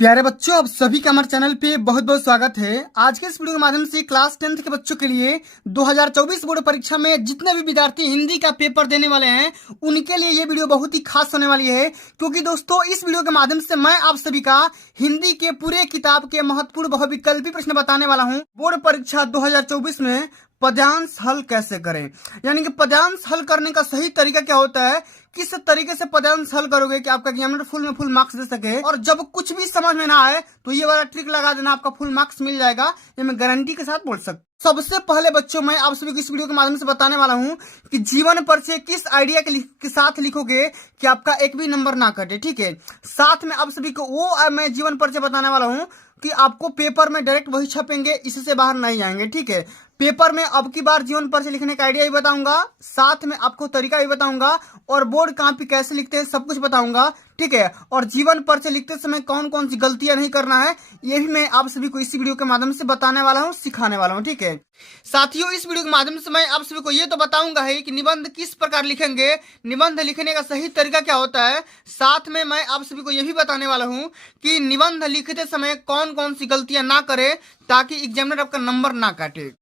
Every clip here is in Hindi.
प्यारे बच्चों, आप सभी का हमारे चैनल पे बहुत बहुत स्वागत है। आज के इस वीडियो के माध्यम से क्लास 10th के बच्चों के लिए 2024 बोर्ड परीक्षा में जितने भी विद्यार्थी हिंदी का पेपर देने वाले हैं उनके लिए ये वीडियो बहुत ही खास होने वाली है, क्योंकि दोस्तों इस वीडियो के माध्यम से मैं आप सभी का हिंदी के पूरे किताब के महत्वपूर्ण बहुविकल्पी प्रश्न बताने वाला हूँ। बोर्ड परीक्षा 2024 में पद्यांश हल कैसे करें, यानी कि पद्यांश हल करने का सही तरीका क्या होता है, किस तरीके से पद्यांश हल करोगे कि आपका एग्जामिनर फुल में फुल मार्क्स दे सके। और जब कुछ भी समझ में ना आए तो ये वाला ट्रिक लगा देना, आपका फुल मार्क्स मिल जाएगा, ये मैं गारंटी के साथ बोल सकता हूं। सबसे पहले बच्चों, मैं आप सभी को इस वीडियो के माध्यम से बताने वाला हूं कि जीवन परिचय किस आइडिया के साथ लिखोगे कि आपका एक भी नंबर ना कटे। ठीक है, साथ में आप सभी को वो मैं जीवन परिचय बताने वाला हूं कि आपको पेपर में डायरेक्ट वही छपेंगे, इससे बाहर नहीं आएंगे। ठीक है, पेपर में अब की बार जीवन परिचय लिखने का आइडिया भी बताऊंगा, साथ में आपको तरीका भी बताऊंगा, और बोर्ड कॉपी कैसे लिखते हैं सब कुछ बताऊंगा। ठीक है, और जीवन परिचय लिखते समय कौन कौन सी गलतियां नहीं करना है ये भी मैं आप सभी को इसी वीडियो के माध्यम से बताने वाला हूं, सिखाने वाला हूं। ठीक है साथियों, इस वीडियो के माध्यम से मैं आप सभी को ये तो बताऊंगा है कि निबंध किस प्रकार लिखेंगे, निबंध लिखने का सही तरीका क्या होता है, साथ में मैं आप सभी को यह भी बताने वाला हूं कि निबंध लिखते समय कौन कौन सी गलतियां ना करें ताकि एग्जामिनर आपका नंबर ना काटे।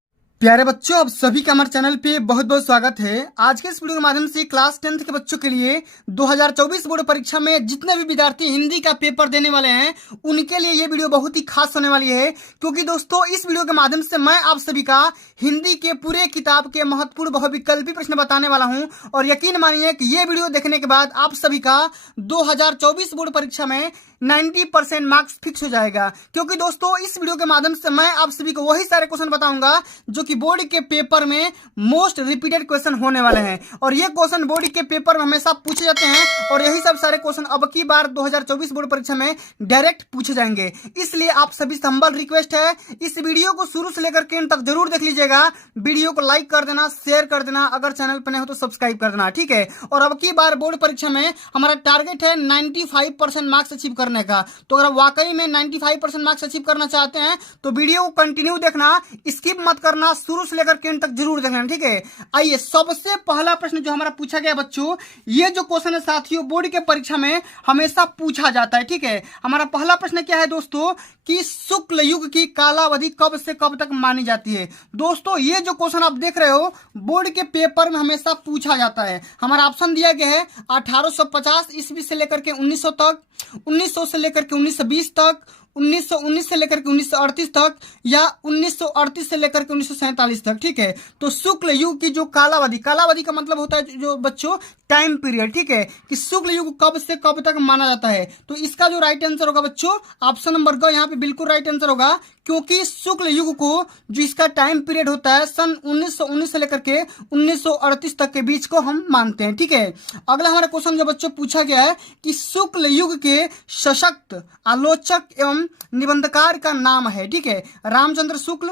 प्यारे बच्चों, आप सभी का हमारे चैनल पे बहुत बहुत स्वागत है। आज के इस वीडियो के माध्यम से क्लास 10th के बच्चों के लिए 2024 बोर्ड परीक्षा में जितने भी विद्यार्थी हिंदी का पेपर देने वाले हैं उनके लिए ये वीडियो बहुत ही खास होने वाली है, क्योंकि दोस्तों इस वीडियो के माध्यम से मैं आप सभी का हिंदी के पूरे किताब के महत्वपूर्ण बहुविकल्पी प्रश्न बताने वाला हूं। और यकीन मानिए कि ये वीडियो देखने के बाद आप सभी का 2024 बोर्ड परीक्षा में 90% मार्क्स फिक्स हो जाएगा, क्योंकि दोस्तों इस वीडियो के माध्यम से मैं आप सभी को वही सारे क्वेश्चन बताऊंगा जो कि बोर्ड के पेपर में मोस्ट रिपीटेड क्वेश्चन होने वाले हैं। और ये क्वेश्चन बोर्ड के पेपर में हमेशा पूछे जाते हैं, और यही सब सारे क्वेश्चन अब की बार 2024 बोर्ड परीक्षा में डायरेक्ट पूछे जाएंगे। इसलिए आप सभी से हम्बल रिक्वेस्ट है, इस वीडियो को शुरू से लेकर के अंत तक जरूर देख लीजिएगा। वीडियो को लाइक कर देना, शेयर कर देना, अगर चैनल पर नए हो तो सब्सक्राइब कर देना। ठीक है, और अब की बार बोर्ड परीक्षा में हमारा टारगेट है 95% मार्क्स अचीव करने का। तो अगर वाकई में 95% मार्क्स अचीव करना चाहते हैं तो वीडियो को कंटिन्यू देखना, स्किप मत करना, शुरू से लेकर के अंत तक जरूर देखना। ठीक है, आइए सबसे पहला प्रश्न जो हमारा पूछा गया बच्चों, ये जो क्वेश्चन है साथियों बोर्ड के परीक्षा में हमेशा पूछा जाता है। ठीक है, हमारा पहला प्रश्न क्या है दोस्तों कि शुक्ल युग की कालावधि कब से कब तक मानी जाती है। दोस्तों ये जो क्वेश्चन आप देख रहे हो बोर्ड के पेपर में हमेशा पूछा जाता है। हमारा ऑप्शन दिया गया है 1850 ईस्वी से लेकर के 1900 तक, 1900 से लेकर के 1920 तक, 1919 से लेकर के 1938 तक, या 1938 से लेकर के 1947 तक। ठीक है, तो शुक्ल युग की जो कालावधि, कालावधि का मतलब होता है जो बच्चों टाइम पीरियड। ठीक है, कि शुक्ल युग कब से कब तक माना जाता है, तो इसका जो राइट आंसर होगा बच्चों ऑप्शन नंबर ग यहाँ पे बिल्कुल राइट आंसर होगा, क्योंकि शुक्ल युग को जो इसका टाइम पीरियड होता है सन 1919 से लेकर के 1938 तक के बीच को हम मानते हैं। ठीक है, अगला हमारा क्वेश्चन जो बच्चों पूछा गया है कि शुक्ल युग के सशक्त आलोचक एवं निबंधकार का नाम है। ठीक है, रामचंद्र शुक्ल,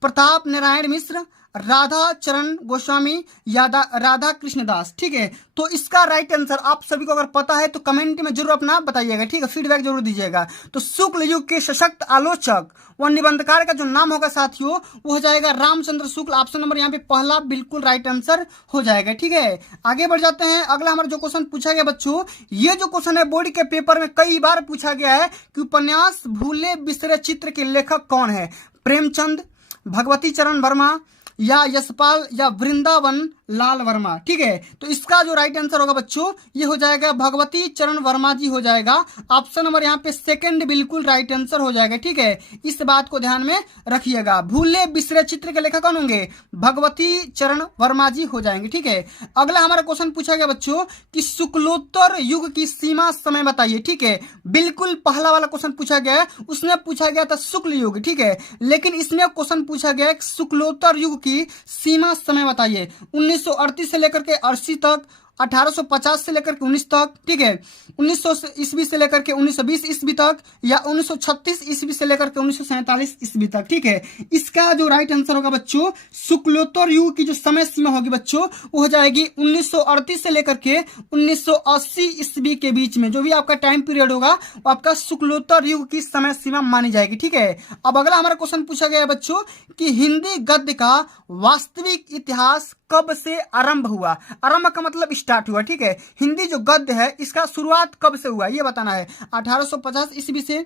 प्रताप नारायण मिश्र, राधा चरण गोस्वामी या राधा कृष्णदास। ठीक है, तो इसका राइट आंसर आप सभी को अगर पता है तो कमेंट में जरूर अपना बताइएगा। ठीक है, फीडबैक जरूर दीजिएगा। तो शुक्ल युग के सशक्त आलोचक व निबंधकार का जो नाम होगा साथियों वो हो जाएगा रामचंद्र शुक्ल। ऑप्शन नंबर यहाँ पे पहला बिल्कुल राइट आंसर हो जाएगा। ठीक है, आगे बढ़ जाते हैं। अगला हमारा जो क्वेश्चन पूछा गया बच्चों, ये जो क्वेश्चन है बोर्ड के पेपर में कई बार पूछा गया है कि उपन्यास भूले बिसरे चित्र के लेखक कौन है, प्रेमचंद, भगवती चरण वर्मा, या यशपाल, या वृंदावन लाल वर्मा। ठीक है, तो इसका जो राइट आंसर होगा बच्चों ये हो जाएगा भगवती चरण वर्मा जी हो जाएगा। ऑप्शन नंबर यहाँ पे सेकंड बिल्कुल राइट आंसर हो जाएगा। ठीक है, इस बात को ध्यान में रखिएगा, भूले बिसरे चित्र के लेखक कौन होंगे, भगवती चरण वर्मा जी हो जाएंगे। ठीक है, अगला हमारा क्वेश्चन पूछा गया बच्चों कि शुक्लोत्तर युग की सीमा समय बताइए। ठीक है, बिल्कुल पहला वाला क्वेश्चन पूछा गया है, उसमें पूछा गया था शुक्ल युग। ठीक है, लेकिन इसमें क्वेश्चन पूछा गया शुक्लोत्तर युग की सीमा समय बताइए, 1938 से लेकर के 80 तक, 1850 से लेकर के 19 तक। ठीक है, 1900 ईस्वी से लेकर के 1920 ईस्वी तक, या 1936 ईस्वी से लेकर के 1947 ईस्वी तक। ठीक है, इसका जो राइट आंसर होगा बच्चों शुक्लोत्तर युग की जो समय सीमा होगी बच्चों वो हो जाएगी 1938 से लेकर के 1980 ईस्वी के बीच में। जो भी आपका टाइम पीरियड होगा वो आपका शुक्लोत्तर युग की समय सीमा मानी जाएगी। ठीक है, अब अगला हमारा क्वेश्चन पूछा गया है बच्चों कि हिंदी गद्य का वास्तविक इतिहास कब से आरंभ हुआ। आरंभ का मतलब स्टार्ट हुआ। ठीक है, हिंदी जो गद्य है इसका शुरुआत कब से हुआ ये बताना है। 1850 ईस्वी से,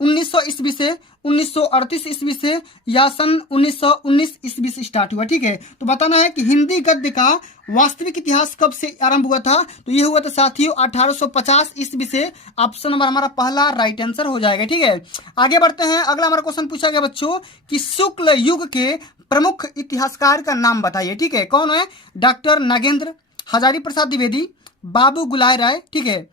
1900 ईस्वी से, 1938 ईस्वी से, या सन 1919 ईस्वी से स्टार्ट हुआ। ठीक है, तो बताना है कि हिंदी गद्य का वास्तविक इतिहास कब से आरंभ हुआ था। तो ये हुआ था साथियों 1850 ईस्वी से। ऑप्शन नंबर हमारा पहला राइट आंसर हो जाएगा। ठीक है, आगे बढ़ते हैं। अगला हमारा क्वेश्चन पूछा गया बच्चों कि शुक्ल युग के प्रमुख इतिहासकार का नाम बताइए। ठीक है, कौन है? डॉक्टर नागेंद्र, हजारी प्रसाद द्विवेदी, बाबू गुलाब राय, ठीक है,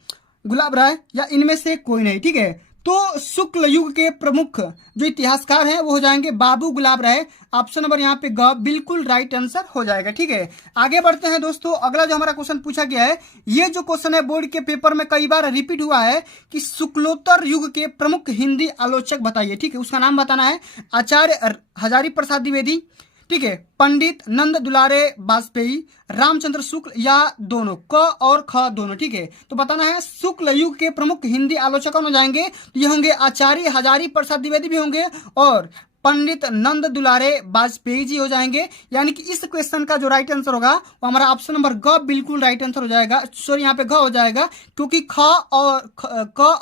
गुलाब राय, या इनमें से कोई नहीं। ठीक है, तो शुक्ल युग के प्रमुख जो इतिहासकार हैं वो हो जाएंगे बाबू गुलाब राय। ऑप्शन नंबर यहाँ पे ग बिल्कुल राइट आंसर हो जाएगा। ठीक है, आगे बढ़ते हैं दोस्तों। अगला जो हमारा क्वेश्चन पूछा गया है, ये जो क्वेश्चन है बोर्ड के पेपर में कई बार रिपीट हुआ है कि शुक्लोत्तर युग के प्रमुख हिंदी आलोचक बताइए। ठीक है, उसका नाम बताना है। आचार्य हजारी प्रसाद द्विवेदी, ठीक है, पंडित नंद दुलारे वाजपेयी, रामचंद्र शुक्ल, या दोनों, क और ख दोनों। ठीक है, तो बताना है शुक्ल युग के प्रमुख हिंदी आलोचक कौन हो जाएंगे। तो ये होंगे आचार्य हजारी प्रसाद द्विवेदी भी होंगे और पंडित नंद दुलारे वाजपेयी जी हो जाएंगे। यानी कि इस क्वेश्चन का जो राइट आंसर होगा वो हमारा ऑप्शन नंबर ग बिल्कुल राइट आंसर हो जाएगा। सॉरी, यहाँ पे घ हो जाएगा क्योंकि क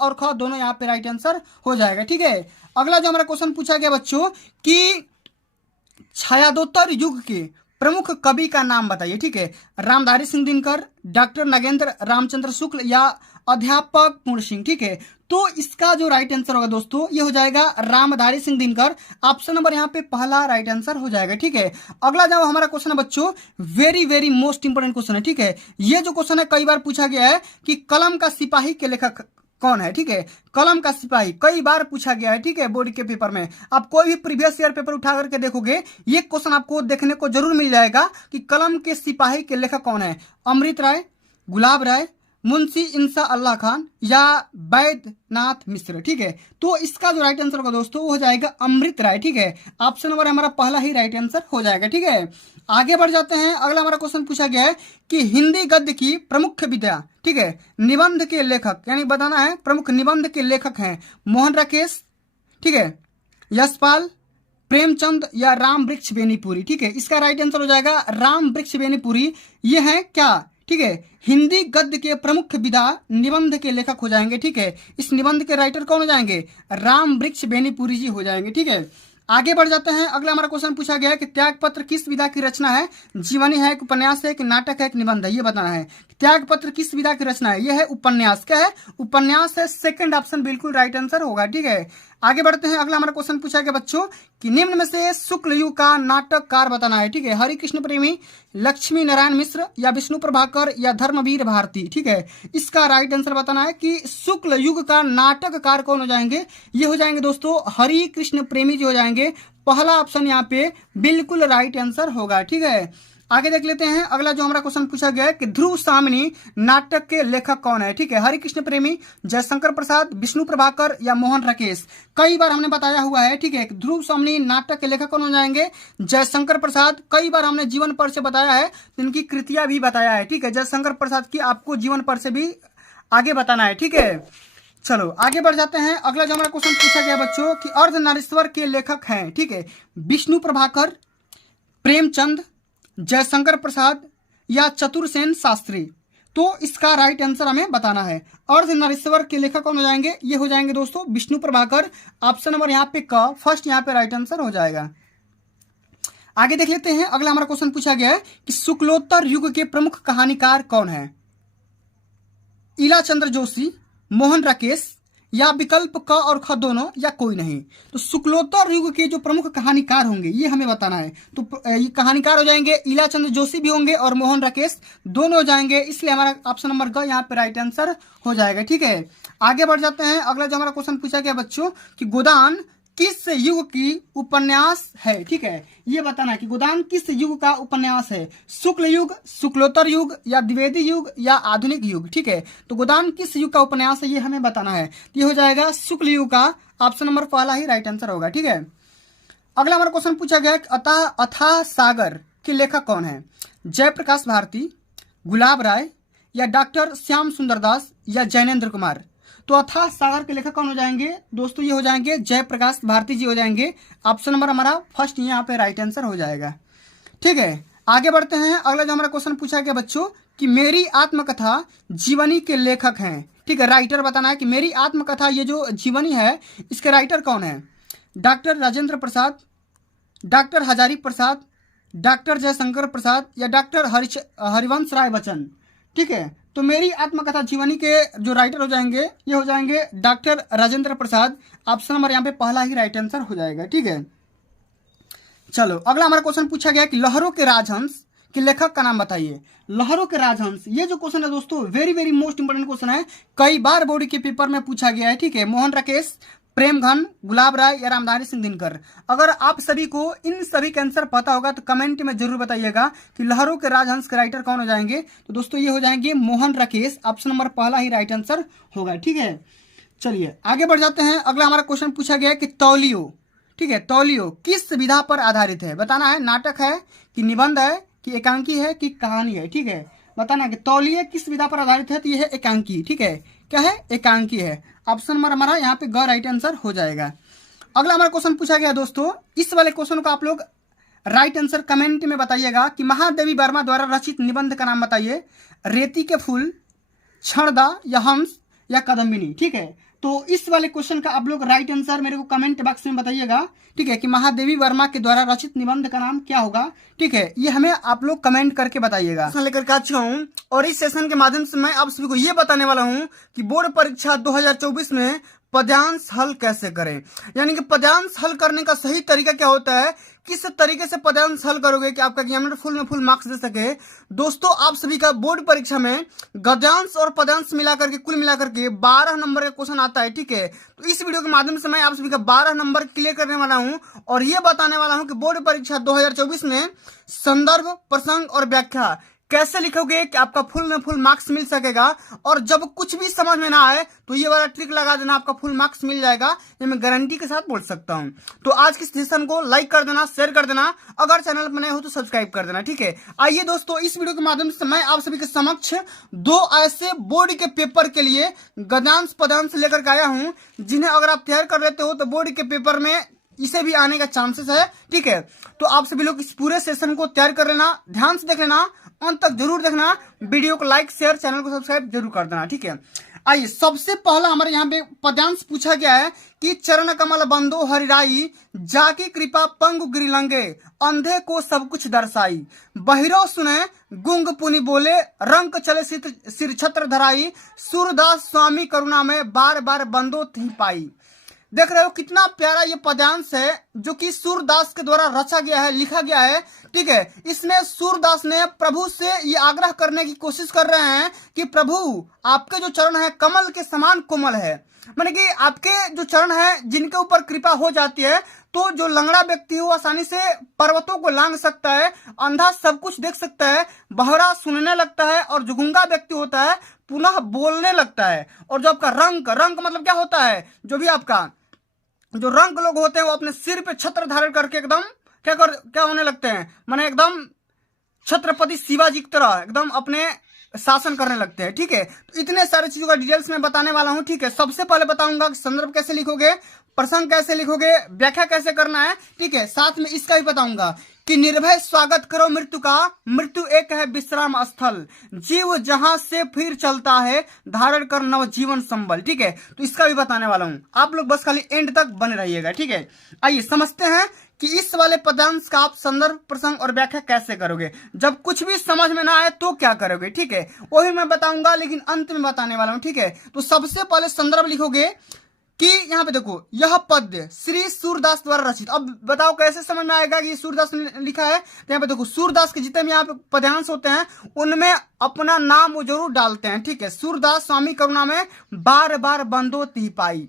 और ख दोनों यहाँ पे राइट आंसर हो जाएगा। ठीक है, अगला जो हमारा क्वेश्चन पूछा गया बच्चों कि छायादोत्तर युग के प्रमुख कवि का नाम बताइए। ठीक है, रामधारी सिंह दिनकर, डॉक्टर नागेंद्र रामचंद्र शुक्ल, या अध्यापक पूर्ण सिंह। ठीक है, तो इसका जो राइट आंसर होगा दोस्तों ये हो जाएगा रामधारी सिंह दिनकर। ऑप्शन नंबर यहाँ पे पहला राइट आंसर हो जाएगा। ठीक है, अगला जो हमारा क्वेश्चन है बच्चों very very most important question है। ठीक है, ये जो क्वेश्चन है कई बार पूछा गया है कि कलम का सिपाही के लेखक कौन है। ठीक है, कलम का सिपाही कई बार पूछा गया है। ठीक है, बोर्ड के पेपर में आप कोई भी प्रीवियस ईयर पेपर उठा करके देखोगे ये क्वेश्चन आपको देखने को जरूर मिल जाएगा कि कलम के सिपाही के लेखक कौन है। अमृत राय, गुलाब राय, मुंशी इंसा अल्लाह खान, या बैद्यनाथ मिश्र। ठीक है, तो इसका जो राइट आंसर होगा दोस्तों वो हो जाएगा अमृत राय। ठीक है, ऑप्शन नंबर हमारा पहला ही राइट आंसर हो जाएगा। ठीक है, आगे बढ़ जाते हैं। अगला हमारा क्वेश्चन पूछा गया है कि हिंदी गद्य की प्रमुख विधा, ठीक है, निबंध के लेखक, यानी बताना है प्रमुख निबंध के लेखक हैं मोहन राकेश, ठीक है, यशपाल, प्रेमचंद, या राम वृक्ष बेनीपुरी। ठीक है, इसका राइट आंसर हो जाएगा राम वृक्ष बेनीपुरी। ये है क्या? ठीक है, हिंदी गद्य के प्रमुख विधा निबंध के लेखक हो जाएंगे। ठीक है, इस निबंध के राइटर कौन हो जाएंगे? राम वृक्ष बेनीपुरी जी हो जाएंगे। ठीक है, आगे बढ़ जाते हैं। अगला हमारा क्वेश्चन पूछा गया है कि त्यागपत्र किस विधा की रचना है? जीवनी है, कि उपन्यास है, कि नाटक है, कि निबंध है? ये बताना है। त्यागपत्र किस विधा की रचना है? यह है उपन्यास। क्या है? उपन्यास है। सेकंड ऑप्शन बिल्कुल राइट आंसर होगा। ठीक है, आगे बढ़ते हैं। अगला हमारा क्वेश्चन पूछा गया बच्चों कि निम्न में से शुक्ल युग का नाटककार बताना है। ठीक है, हरिकृष्ण प्रेमी, लक्ष्मी नारायण मिश्र, या विष्णु प्रभाकर, या धर्मवीर भारती। ठीक है, इसका राइट आंसर बताना है कि शुक्ल युग का नाटककार कौन हो जाएंगे? ये हो जाएंगे दोस्तों हरिकृष्ण प्रेमी जी हो जाएंगे। पहला ऑप्शन यहाँ पे बिल्कुल राइट आंसर होगा। ठीक है, आगे देख लेते हैं। अगला जो हमारा क्वेश्चन पूछा गया है कि ध्रुव सामनी नाटक के लेखक कौन है? ठीक है, हरिकृष्ण प्रेमी, जयशंकर प्रसाद, विष्णु प्रभाकर, या मोहन राकेश। कई बार हमने बताया हुआ है। ठीक है, ध्रुव सामनी नाटक के लेखक कौन हो जाएंगे? जयशंकर प्रसाद। कई बार हमने जीवन पर से बताया है, इनकी कृतियां भी बताया है। ठीक है, जयशंकर प्रसाद की आपको जीवन पर से भी आगे बताना है। ठीक है, चलो आगे बढ़ जाते हैं। अगला जो हमारा क्वेश्चन पूछा गया बच्चों कि अर्धनारीश्वर के लेखक हैं। ठीक है, विष्णु प्रभाकर, प्रेमचंद, जयशंकर प्रसाद, या चतुरसेन शास्त्री। तो इसका राइट आंसर हमें बताना है। अर्धनारीश्वर के लेखक कौन हो जाएंगे? ये हो जाएंगे दोस्तों विष्णु प्रभाकर। ऑप्शन नंबर यहाँ पे क फर्स्ट यहाँ पे राइट आंसर हो जाएगा। आगे देख लेते हैं। अगला हमारा क्वेश्चन पूछा गया है कि शुक्लोत्तर युग के प्रमुख कहानीकार कौन है? इलाचंद्र जोशी, मोहन राकेश, या विकल्प क और ख दोनों, या कोई नहीं। तो शुक्लोत्तर युग के जो प्रमुख कहानीकार होंगे ये हमें बताना है। तो ये कहानीकार हो जाएंगे इलाचंद्र जोशी भी होंगे और मोहन राकेश दोनों हो जाएंगे। इसलिए हमारा ऑप्शन नंबर ग यहाँ पे राइट आंसर हो जाएगा। ठीक है, आगे बढ़ जाते हैं। अगला जो हमारा क्वेश्चन पूछा गया बच्चों कि गोदान किस युग की उपन्यास है? ठीक है, ये बताना है कि गोदान किस युग का उपन्यास है? शुक्ल युग, शुक्लोत्तर युग, या द्विवेदी युग, या आधुनिक युग। ठीक है, तो गोदान किस युग का उपन्यास है ये हमें बताना है। ये हो जाएगा शुक्ल युग का। ऑप्शन नंबर पहला ही राइट आंसर होगा। ठीक है, अगला हमारा क्वेश्चन पूछा गया अथाह सागर के लेखक कौन है? जयप्रकाश भारती, गुलाब राय, या डॉक्टर श्याम सुंदर दास, या जैनेन्द्र कुमार। तो अथाह सागर के लेखक कौन हो जाएंगे दोस्तों? ये हो जाएंगे जयप्रकाश भारती जी हो जाएंगे। ऑप्शन नंबर हमारा फर्स्ट यहाँ पे राइट आंसर हो जाएगा। ठीक है, आगे बढ़ते हैं। अगला जो हमारा क्वेश्चन पूछा गया बच्चों कि मेरी आत्मकथा जीवनी के लेखक हैं। ठीक है, राइटर बताना है कि मेरी आत्मकथा ये जो जीवनी है इसके राइटर कौन है। Doctor Rajendra Prasad, doctor Hazari Prasad, doctor Jaishankar Prasad या डॉक्टर हरिवंश राय बच्चन। ठीक है, तो मेरी आत्मकथा जीवनी के जो राइटर हो जाएंगे ये हो जाएंगे doctor Rajendra Prasad. Option number यहाँ पे पहला ही राइट आंसर हो जाएगा। ठीक है, चलो अगला हमारा क्वेश्चन पूछा गया कि लहरों के राजहंस के लेखक का नाम बताइए। लहरों के राजहंस, ये जो क्वेश्चन है दोस्तों very very most important question है, कई बार बोर्ड के पेपर में पूछा गया है। ठीक है, मोहन राकेश, प्रेमघन, गुलाब राय या रामधारी सिंह दिनकर। अगर आप सभी को इन सभी के आंसर पता होगा तो कमेंट में जरूर बताइएगा कि लहरों के राजहंस के राइटर कौन हो जाएंगे। तो दोस्तों ये हो जाएंगे मोहन राकेश, ऑप्शन नंबर पहला ही राइट आंसर होगा। ठीक है, चलिए आगे बढ़ जाते हैं। अगला हमारा क्वेश्चन पूछा गया है कि तौलियो, ठीक है, तौलियो किस विधा पर आधारित है, बताना है। नाटक है कि निबंध है कि एकांकी है कि कहानी है। ठीक है, बताना है कि तौलिए किस विधा पर आधारित है, तो यह है एकांकी। ठीक है, क्या है, एकांकी है। ऑप्शन नंबर हमारा यहाँ पे ग राइट आंसर हो जाएगा। अगला हमारा क्वेश्चन पूछा गया दोस्तों, इस वाले क्वेश्चन को आप लोग राइट आंसर कमेंट में बताइएगा कि महादेवी वर्मा द्वारा रचित निबंध का नाम बताइए। रेती के फूल, क्षणदा या हंस या कदम्बिनी। ठीक है, तो इस वाले क्वेश्चन का आप लोग राइट आंसर मेरे को कमेंट बॉक्स में बताइएगा। ठीक है, कि महादेवी वर्मा के द्वारा रचित निबंध का नाम क्या होगा। ठीक है, ये हमें आप लोग कमेंट करके बताइएगा। लेकर के आ चुका हूँ और इस सेशन के माध्यम से मैं आप सभी को ये बताने वाला हूँ कि बोर्ड परीक्षा 2024 में पद्यांश हल कैसे करें, यानी कि पद्यांश हल करने का सही तरीका क्या होता है, किस तरीके से पद्यांश हल करोगे कि आपका एग्जामिनर फुल में फुल मार्क्स दे सके। दोस्तों आप सभी का बोर्ड परीक्षा में गद्यांश और पद्यांश मिलाकर के कुल मिलाकर के 12 नंबर का क्वेश्चन आता है। ठीक है, तो इस वीडियो के माध्यम से मैं आप सभी का 12 नंबर क्लियर करने वाला हूं और ये बताने वाला हूं कि बोर्ड परीक्षा 2024 में संदर्भ, प्रसंग और व्याख्या कैसे लिखोगे कि आपका फुल में फुल मार्क्स मिल सकेगा। और जब कुछ भी समझ में ना आए तो ये वाला ट्रिक लगा देना, आपका फुल मार्क्स मिल जाएगा, ये मैं गारंटी के साथ बोल सकता हूं। तो आज की सेशन को लाइक कर देना, शेयर कर देना, अगर चैनल पर नए हो तो सब्सक्राइब कर देना। ठीक है, आइए दोस्तों इस वीडियो के माध्यम से मैं आप सभी के समक्ष दो ऐसे बोर्ड के पेपर के लिए गद्यांश पद्यांश लेकर के आया हूं जिन्हें अगर आप तैयार कर लेते हो तो बोर्ड के पेपर में इसे भी आने का चांसेस है। ठीक है, तो आप सभी लोग इस पूरे सेशन को तैयार कर लेना, ध्यान से देख लेना, अंत तक जरूर देखना, वीडियो को लाइक शेयर चैनल को सब्सक्राइब जरूर कर देना। ठीक है, आइए सबसे पहला हमारे यहाँ पे पद्यांश पूछा गया है कि चरण कमल बंदो हरिराई, जाकी कृपा पंगु गिरिलंगे, अंधे को सब कुछ दर्शाई, बहिरो सुने गुंग पुनि बोले, रंग चले सिर छत्र धराई, सूरदास स्वामी करुणा में बार बार बंदो थी पाई। देख रहे हो कितना प्यारा ये पद्यांश है जो कि सूरदास के द्वारा रचा गया है, लिखा गया है। ठीक है, इसमें सूरदास ने प्रभु से ये आग्रह करने की कोशिश कर रहे हैं कि प्रभु आपके जो चरण है कमल के समान कोमल है, माने कि आपके जो चरण है जिनके ऊपर कृपा हो जाती है तो जो लंगड़ा व्यक्ति हो आसानी से पर्वतों को लांघ सकता है, अंधा सब कुछ देख सकता है, बहरा सुनने लगता है और जो गूंगा व्यक्ति होता है पुनः बोलने लगता है। और जो आपका रंक मतलब क्या होता है, जो भी आपका जो रंक लोग होते हैं वो अपने सिर पे छत्र धारण करके एकदम क्या होने लगते हैं, माने एकदम छत्रपति शिवाजी की तरह एकदम अपने शासन करने लगते हैं। ठीक है, तो इतने सारे चीजों का डिटेल्स में बताने वाला हूं। ठीक है, सबसे पहले बताऊंगा कि संदर्भ कैसे लिखोगे, प्रसंग कैसे लिखोगे, व्याख्या कैसे करना है। ठीक है, साथ में इसका भी बताऊंगा कि निर्भय स्वागत करो मृत्यु का, मृत्यु एक है विश्राम स्थल, जीव जहां से फिर चलता है धारण कर नव जीवन संबल। ठीक है, तो इसका भी बताने वाला हूं, आप लोग बस खाली एंड तक बने रहिएगा। ठीक है, आइए समझते हैं कि इस वाले पद्यांश का आप संदर्भ, प्रसंग और व्याख्या कैसे करोगे, जब कुछ भी समझ में ना आए तो क्या करोगे। ठीक है, वही मैं बताऊंगा लेकिन अंत में बताने वाला हूं। ठीक है, तो सबसे पहले संदर्भ लिखोगे कि यहाँ पे देखो यह पद्य श्री सूरदास द्वारा रचित। अब बताओ कैसे समझ में आएगा कि सूरदास ने लिखा है, तो यहाँ पे देखो सूरदास के जितने भी यहाँ पे पद्यांश होते हैं उनमें अपना नाम वो जरूर डालते हैं। ठीक है, सूरदास स्वामी करुणा में बार बार बंदो ती पाई।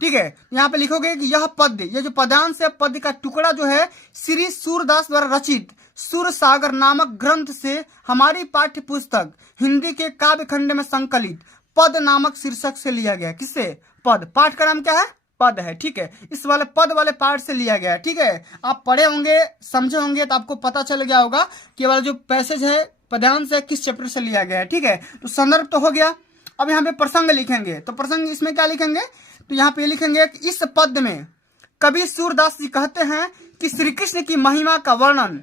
ठीक है, यहाँ पे लिखोगे कि यह पद्य, ये जो पद्यांश है पद्य का टुकड़ा जो है श्री सूरदास द्वारा रचित सुर सागर नामक ग्रंथ से हमारी पाठ्य पुस्तक हिंदी के काव्य खंड में संकलित पद नामक शीर्षक से लिया गया। किससे, पद, पाठ का नाम क्या है, पद है। ठीक है, इस वाले पद वाले पार्ट से लिया गया है। ठीक है, आप पढ़े होंगे समझे होंगे तो आपको पता चल गया होगा कि वाला जो पैसेज है पद्यांश है किस चैप्टर से लिया गया है। ठीक है, तो संदर्भ तो हो गया। अब यहाँ पे प्रसंग लिखेंगे, तो प्रसंग इसमें क्या लिखेंगे, तो यहाँ पे लिखेंगे कि इस पद में कवि सूरदास जी कहते हैं कि श्री कृष्ण की महिमा का वर्णन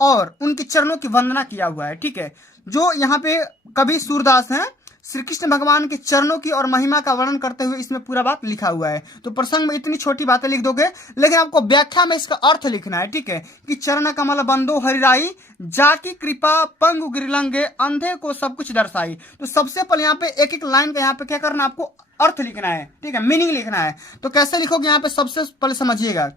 और उनके चरणों की वंदना किया हुआ है। ठीक है, जो यहाँ पे कवि सूरदास हैं श्री कृष्ण भगवान के चरणों की और महिमा का वर्णन करते हुए इसमें पूरा बात लिखा हुआ है। तो प्रसंग में इतनी छोटी बातें लिख दोगे, लेकिन आपको व्याख्या में इसका अर्थ लिखना है, ठीक है, कि चरण कमल बंदो हरिराई, जाकी कृपा पंगु गिरलंगे, अंधे को सब कुछ दर्शाई। तो सबसे पहले यहाँ पे एक एक लाइन का यहाँ पे क्या करना, आपको अर्थ लिखना है, ठीक है, मीनिंग लिखना है। तो कैसे लिखोगे यहाँ पे सबसे पहले समझिएगा।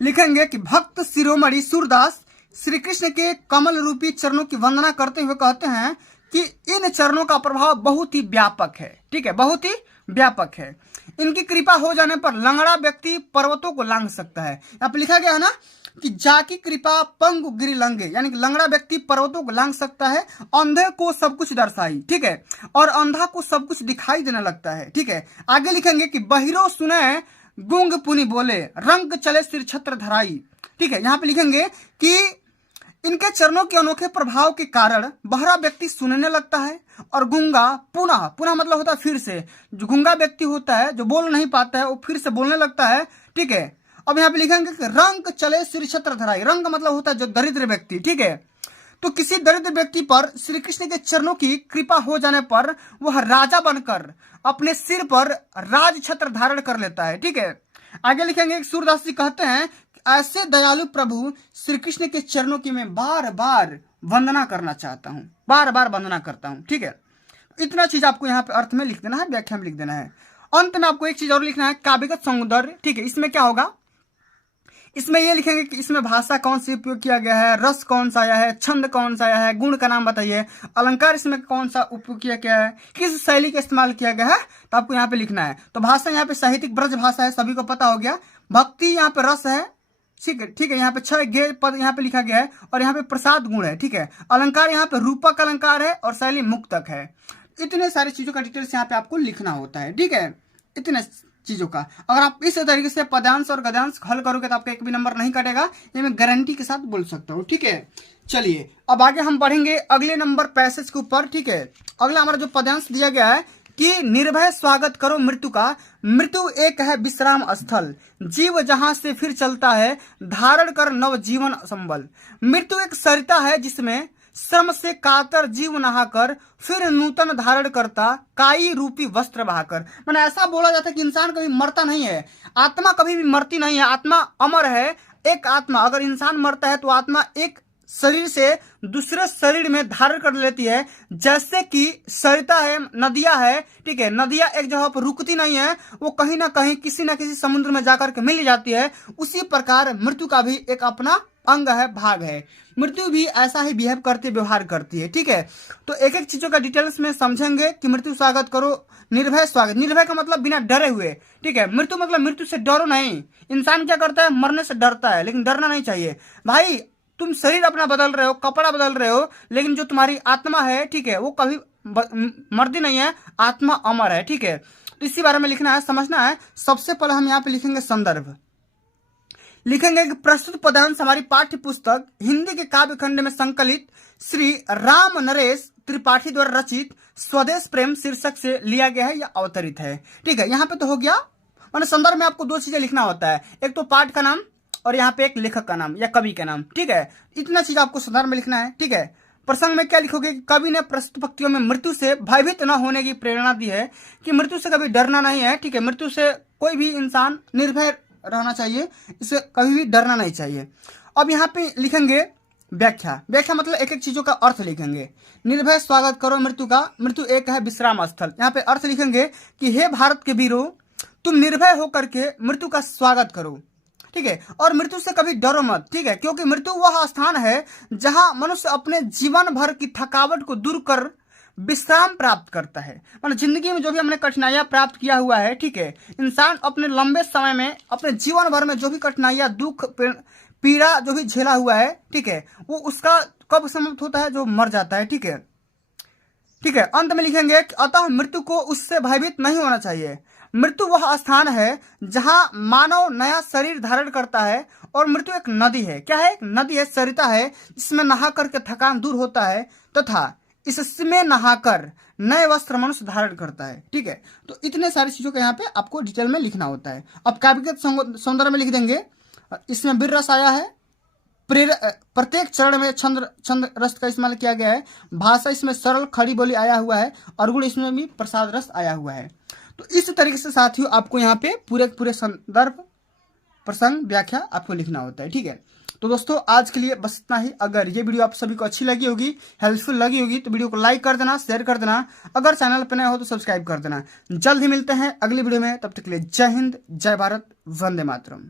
लिखेंगे कि भक्त शिरोमणि सूरदास श्री कृष्ण के कमल रूपी चरणों की वंदना करते हुए कहते हैं कि इन चरणों का प्रभाव बहुत ही व्यापक है, ठीक है, बहुत ही व्यापक है। इनकी कृपा हो जाने पर लंगड़ा व्यक्ति पर्वतों को लांघ सकता है। यहाँ पे लिखा गया है ना कि जाकी कृपा पंगु गिरि लंगे, यानी कि लंगड़ा व्यक्ति पर्वतों को लांघ सकता है, अंधे को सब कुछ दर्शाई, ठीक है, और अंधा को सब कुछ दिखाई देने लगता है, ठीक है। आगे लिखेंगे कि बहिरो सुने गुंग पुनि बोले, रंग चले सिर छत्र धराई, ठीक है। यहाँ पे लिखेंगे कि इनके चरणों के अनोखे प्रभाव के कारण बहरा व्यक्ति सुनने लगता है और गूंगा पुनः पुनः मतलब होता है फिर से, जो गूंगा व्यक्ति होता है जो बोल नहीं पाता है वो फिर से बोलने लगता है, ठीक है। अब यहाँ पे लिखेंगे कि रंग चले सिर छत्र धराई, रंग मतलब होता है जो दरिद्र व्यक्ति, ठीक है। तो किसी दरिद्र व्यक्ति पर श्री कृष्ण के चरणों की कृपा हो जाने पर वह राजा बनकर अपने सिर पर राज छत्र धारण कर लेता है, ठीक है। आगे लिखेंगे सूरदास जी कहते हैं ऐसे दयालु प्रभु श्री कृष्ण के चरणों की मैं बार बार वंदना करना चाहता हूँ, बार बार वंदना करता हूँ, ठीक है। इतना चीज आपको यहाँ पे अर्थ में लिख देना है, व्याख्या में लिख देना है। अंत में आपको एक चीज और लिखना है, काव्यगत सौंदर्य, ठीक है। इसमें क्या होगा, इसमें ये लिखेंगे कि इसमें भाषा कौन सी उपयोग किया गया है, रस कौन सा आया है, छंद कौन सा आया है, गुण का नाम बताइए, अलंकार इसमें कौन सा उपयोग किया गया है, किस शैली का इस्तेमाल किया गया है, तो आपको यहाँ पे लिखना है। तो भाषा यहाँ पे साहित्यिक ब्रज भाषा है, सभी को पता हो गया। भक्ति यहाँ पे रस है, ठीक है, ठीक है। यहाँ पे 6 गे पद यहाँ पे लिखा गया है और यहाँ पे प्रसाद गुण है, ठीक है। अलंकार यहाँ पे रूपक अलंकार है और शैली मुक्तक है। इतने सारी चीजों का डिटेल्स यहाँ पे आपको लिखना होता है, ठीक है, इतने चीजों का। अगर आप इस तरीके से पद्यांश और गद्यांश हल करोगे तो आपका एक भी नंबर नहीं कटेगा, ये मैं गारंटी के साथ बोल सकता हूँ, ठीक है। चलिए अब आगे हम बढ़ेंगे अगले नंबर पैसेज के ऊपर, ठीक है। अगला हमारा जो पद्यांश दिया गया है कि निर्भय स्वागत करो मृत्यु का, मृत्यु एक है विश्राम स्थल, जीव जहां से फिर चलता है धारण कर नव जीवन संबल। मृत्यु एक सरिता है जिसमें श्रम से कातर जीव नहाकर फिर नूतन धारण करता काई रूपी वस्त्र बहाकर। मैंने ऐसा बोला जाता है कि इंसान कभी मरता नहीं है, आत्मा कभी भी मरती नहीं है, आत्मा अमर है। एक आत्मा अगर इंसान मरता है तो आत्मा एक शरीर से दूसरे शरीर में धारण कर लेती है, जैसे कि सरिता है, नदियां है, ठीक है। नदियां एक जगह पर रुकती नहीं है, वो कहीं ना कहीं किसी ना किसी समुद्र में जाकर के मिल जाती है। उसी प्रकार मृत्यु का भी एक अपना अंग है, भाग है। मृत्यु भी ऐसा ही बिहेव करती, व्यवहार करती है, ठीक है। तो एक एक चीजों का डिटेल्स में समझेंगे कि मृत्यु स्वागत करो, निर्भय स्वागत। निर्भय का मतलब बिना डरे हुए, ठीक है। मृत्यु मतलब मृत्यु से डरो नहीं। इंसान क्या करता है, मरने से डरता है, लेकिन डरना नहीं चाहिए भाई। तुम शरीर अपना बदल रहे हो, कपड़ा बदल रहे हो, लेकिन जो तुम्हारी आत्मा है, ठीक है, वो कभी मरती नहीं है, आत्मा अमर है, ठीक है। तो इसी बारे में लिखना है, समझना है। सबसे पहले हम यहाँ पे लिखेंगे संदर्भ, लिखेंगे कि प्रस्तुत पदांश हमारी पाठ्य पुस्तक हिंदी के काव्य खंड में संकलित श्री राम नरेश त्रिपाठी द्वारा रचित स्वदेश प्रेम शीर्षक से लिया गया है या अवतरित है, ठीक है। यहाँ पे तो हो गया, मैंने संदर्भ में आपको 2 चीजें लिखना होता है, एक तो पाठ का नाम और यहाँ पे एक लेखक का नाम या कवि का नाम, ठीक है। इतना चीज आपको संदर्भ में लिखना है, ठीक है। प्रसंग में क्या लिखोगे, कवि ने प्रस्तुत पंक्तियों में मृत्यु से भयभीत न होने की प्रेरणा दी है, कि मृत्यु से कभी डरना नहीं है, ठीक है। मृत्यु से कोई भी इंसान निर्भय रहना चाहिए, इसे कभी भी डरना नहीं चाहिए। अब यहाँ पे लिखेंगे व्याख्या, व्याख्या मतलब एक एक चीजों का अर्थ लिखेंगे। निर्भय स्वागत करो मृत्यु का, मृत्यु एक है विश्राम स्थल। यहाँ पे अर्थ लिखेंगे कि हे भारत के वीरों, तुम निर्भय होकर के मृत्यु का स्वागत करो, ठीक है, और मृत्यु से कभी डरो मत, ठीक है। क्योंकि मृत्यु वह स्थान है जहां मनुष्य अपने जीवन भर की थकावट को दूर कर विश्राम प्राप्त करता है। मतलब जिंदगी में जो भी हमने कठिनाइयां प्राप्त किया हुआ है, ठीक है, इंसान अपने लंबे समय में अपने जीवन भर में जो भी कठिनाइयां, दुख, पीड़ा जो भी झेला हुआ है, ठीक है, वो उसका कब समाप्त होता है, जो मर जाता है, ठीक है, ठीक है। अंत में लिखेंगे कि अतः मृत्यु को उससे भयभीत नहीं होना चाहिए। मृत्यु वह स्थान है जहां मानव नया शरीर धारण करता है, और मृत्यु एक नदी है। क्या है, एक नदी है, सरिता है, जिसमें नहा करके थकान दूर होता है तथा इसमें नहाकर नए वस्त्र मनुष्य धारण करता है, ठीक है। तो इतने सारी चीजों का यहाँ पे आपको डिटेल में लिखना होता है। अब काव्यगत सौंदर्य में लिख देंगे, इसमें वीर रस आया है, प्रत्येक चरण में छंद रस का इस्तेमाल किया गया है। भाषा इसमें सरल खड़ी बोली आया हुआ है और गुण इसमें भी प्रसाद रस आया हुआ है। तो इस तरीके से साथियों आपको यहाँ पे पूरे संदर्भ प्रसंग व्याख्या आपको लिखना होता है। ठीक है, तो दोस्तों आज के लिए बस इतना ही। अगर ये वीडियो आप सभी को अच्छी लगी होगी, हेल्पफुल लगी होगी, तो वीडियो को लाइक कर देना, शेयर कर देना। अगर चैनल पर नए हो तो सब्सक्राइब कर देना। जल्द ही मिलते हैं अगली वीडियो में, तब तक के लिए जय हिंद, जय भारत, वंदे मातरम।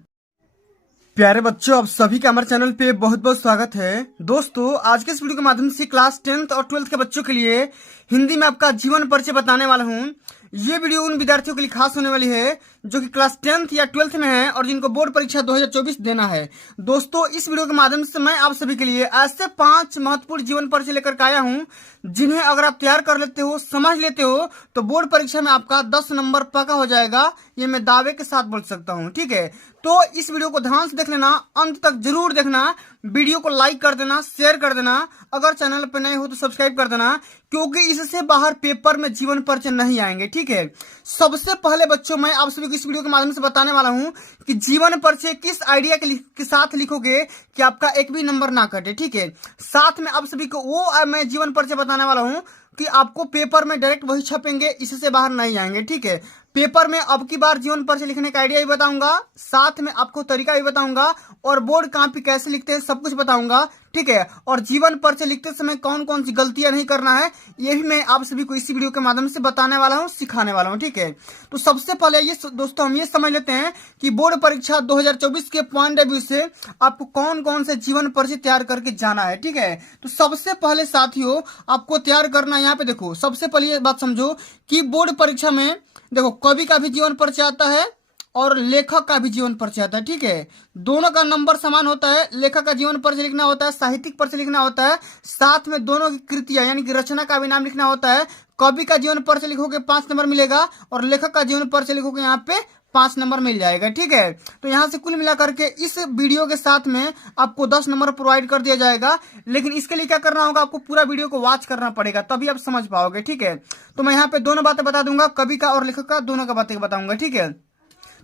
प्यारे बच्चों, आप सभी का हमारे चैनल पे बहुत बहुत स्वागत है। दोस्तों आज के इस वीडियो के माध्यम से क्लास 10th और 12th के बच्चों के लिए हिंदी में आपका जीवन परिचय बताने वाला हूँ। ये वीडियो उन विद्यार्थियों के लिए खास होने वाली है जो कि क्लास 10th या 12th में है और जिनको बोर्ड परीक्षा 2024 देना है। दोस्तों इस वीडियो के माध्यम से मैं आप सभी के लिए ऐसे 5 महत्वपूर्ण जीवन परिचय लेकर के आया हूँ जिन्हें अगर आप तैयार कर लेते हो, समझ लेते हो, तो बोर्ड परीक्षा में आपका 10 नंबर पक्का हो जाएगा। ये मैं दावे के साथ बोल सकता हूँ। ठीक है, तो इस वीडियो को ध्यान से देख लेना, अंत तक जरूर देखना। वीडियो को लाइक कर देना, शेयर कर देना। अगर चैनल पर नए हो तो सब्सक्राइब कर देना, क्योंकि इससे बाहर पेपर में जीवन परिचय नहीं आएंगे। ठीक है, सबसे पहले बच्चों मैं आप सभी को इस वीडियो के माध्यम से बताने वाला हूं कि जीवन परिचय किस आइडिया के साथ लिखोगे कि आपका एक भी नंबर ना कटे। ठीक है, साथ में आप सभी को वो मैं जीवन परिचय बताने वाला हूं कि आपको पेपर में डायरेक्ट वही छपेंगे, इससे बाहर नहीं आएंगे। ठीक है, पेपर में अब की बार जीवन परिचय लिखने का आइडिया भी बताऊंगा, साथ में आपको तरीका भी बताऊंगा और बोर्ड कॉपी कैसे लिखते हैं सब कुछ बताऊंगा। ठीक है, और जीवन परिचय लिखते समय कौन कौन सी गलतियां नहीं करना है ये भी मैं आप सभी को इसी वीडियो के माध्यम से बताने वाला हूं, सिखाने वाला हूं। ठीक है, तो सबसे पहले ये दोस्तों हम ये समझ लेते हैं कि बोर्ड परीक्षा 2024 के पॉइंट ऑफ व्यू से आपको कौन कौन से जीवन परिचय तैयार करके जाना है। ठीक है, तो सबसे पहले साथियों आपको तैयार करना, यहाँ पे देखो सबसे पहले ये बात समझो कि बोर्ड परीक्षा में देखो कवि का भी जीवन परिचय आता है और लेखक का भी जीवन परिचय आता है। ठीक है, दोनों का नंबर समान होता है। लेखक का जीवन परिचय लिखना होता है, साहित्यिक परिचय लिखना होता है, साथ में दोनों की कृतियां यानी कि रचना का भी नाम लिखना होता है। कवि का जीवन परिचय लिखोगे 5 नंबर मिलेगा और लेखक का जीवन परिचय लिखोगे यहाँ पे 5 नंबर मिल जाएगा। ठीक है, तो यहाँ से कुल मिलाकर के इस वीडियो के साथ में आपको 10 नंबर प्रोवाइड कर दिया जाएगा। लेकिन इसके लिए क्या करना होगा, आपको पूरा वीडियो को वॉच करना पड़ेगा, तभी आप समझ पाओगे। ठीक है, तो मैं यहाँ पे दोनों बातें बता दूंगा, कवि का और लेखक का, दोनों का बातें बताऊंगा। ठीक है,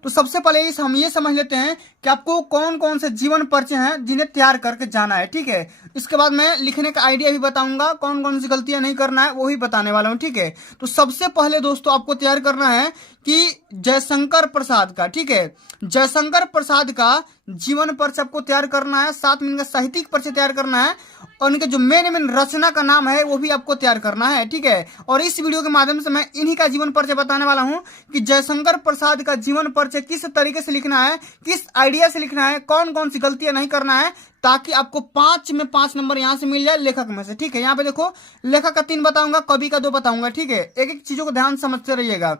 तो सबसे पहले हम ये समझ लेते हैं कि आपको कौन कौन से जीवन परिचय हैं जिन्हें तैयार करके जाना है। ठीक है, इसके बाद मैं लिखने का आइडिया भी बताऊंगा, कौन कौन सी गलतियां नहीं करना है वो भी बताने वाला हूं। ठीक है, तो सबसे पहले दोस्तों आपको तैयार करना है कि जयशंकर प्रसाद का, ठीक है, जयशंकर प्रसाद का जीवन परिचय आपको तैयार करना है, साथ में इनका साहित्यिक परिचय तैयार करना है और इनके जो मेन रचना का नाम है वो भी आपको तैयार करना है। ठीक है, और इस वीडियो के माध्यम से मैं इन्हीं का जीवन परिचय बताने वाला हूं कि जयशंकर प्रसाद का जीवन परिचय किस तरीके से लिखना है, किस आइडिया से लिखना है, कौन कौन सी गलतियां नहीं करना है, ताकि आपको 5 में 5 नंबर यहां से मिल जाए लेखक में से। ठीक है, यहाँ पे देखो लेखक का 3 बताऊंगा, कवि का 2 बताऊंगा। ठीक है, एक एक चीजों को ध्यान समझते रहिएगा।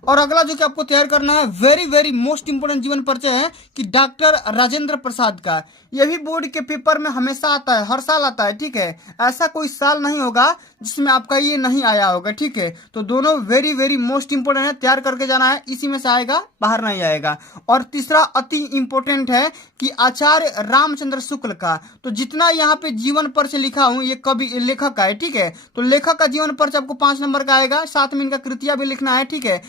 और अगला जो कि आपको तैयार करना है वेरी मोस्ट इंपोर्टेंट जीवन परिचय है कि डॉक्टर राजेंद्र प्रसाद का। यह भी बोर्ड के पेपर में हमेशा आता है, हर साल आता है। ठीक है, ऐसा कोई साल नहीं होगा जिसमें आपका ये नहीं आया होगा। ठीक है, तो दोनों वेरी मोस्ट इंपोर्टेंट है, तैयार करके जाना है, इसी में से आएगा, बाहर नहीं आएगा। और तीसरा अति इंपोर्टेंट है कि आचार्य रामचंद्र शुक्ल का। तो जितना यहाँ पे जीवन परिचय लिखा हूं ये कवि लेखक का है। ठीक है, तो लेखक का जीवन परिचय आपको 5 नंबर का आएगा, साथ में इनका कृतियां भी लिखना है। ठीक है,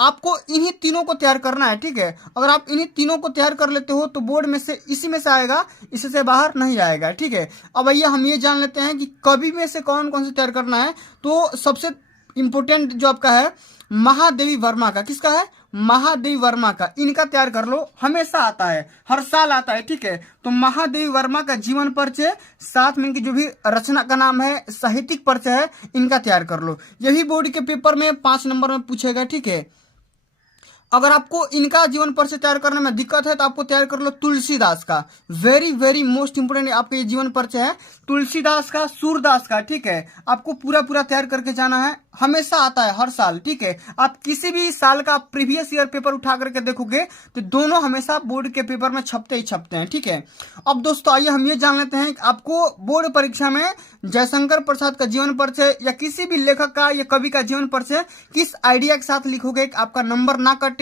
आपको इन्हीं तीनों को तैयार करना है। ठीक है, अगर आप इन्हीं तीनों को तैयार कर लेते हो तो बोर्ड में से इसी में से आएगा, इससे बाहर नहीं आएगा। ठीक है, अब आइए हम ये जान लेते हैं कि कवि में से कौन कौन से तैयार करना है। तो सबसे इंपोर्टेंट जो आपका है महादेवी वर्मा का, किसका है, महादेवी वर्मा का, इनका तैयार कर लो, हमेशा आता है, हर साल आता है। ठीक है, तो महादेवी वर्मा का जीवन परिचय, साथ में इनकी जो भी रचना का नाम है, साहित्यिक परिचय है, इनका तैयार कर लो। यही बोर्ड के पेपर में 5 नंबर में पूछेगा। ठीक है, अगर आपको इनका जीवन परिचय तैयार करने में दिक्कत है तो आपको तैयार कर लो तुलसीदास का। वेरी मोस्ट इंपोर्टेंट आपका ये जीवन परिचय है, तुलसीदास का, सूरदास का। ठीक है, आपको पूरा तैयार करके जाना है, हमेशा आता है, हर साल। ठीक है, आप किसी भी साल का प्रीवियस ईयर पेपर उठा करके देखोगे तो दोनों हमेशा बोर्ड के पेपर में छपते ही छपते हैं। ठीक है, अब दोस्तों आइए हम ये जान लेते हैं कि आपको बोर्ड परीक्षा में जयशंकर प्रसाद का जीवन परिचय या किसी भी लेखक का या कवि का जीवन परिचय किस आइडिया के साथ लिखोगे कि आपका नंबर ना कटे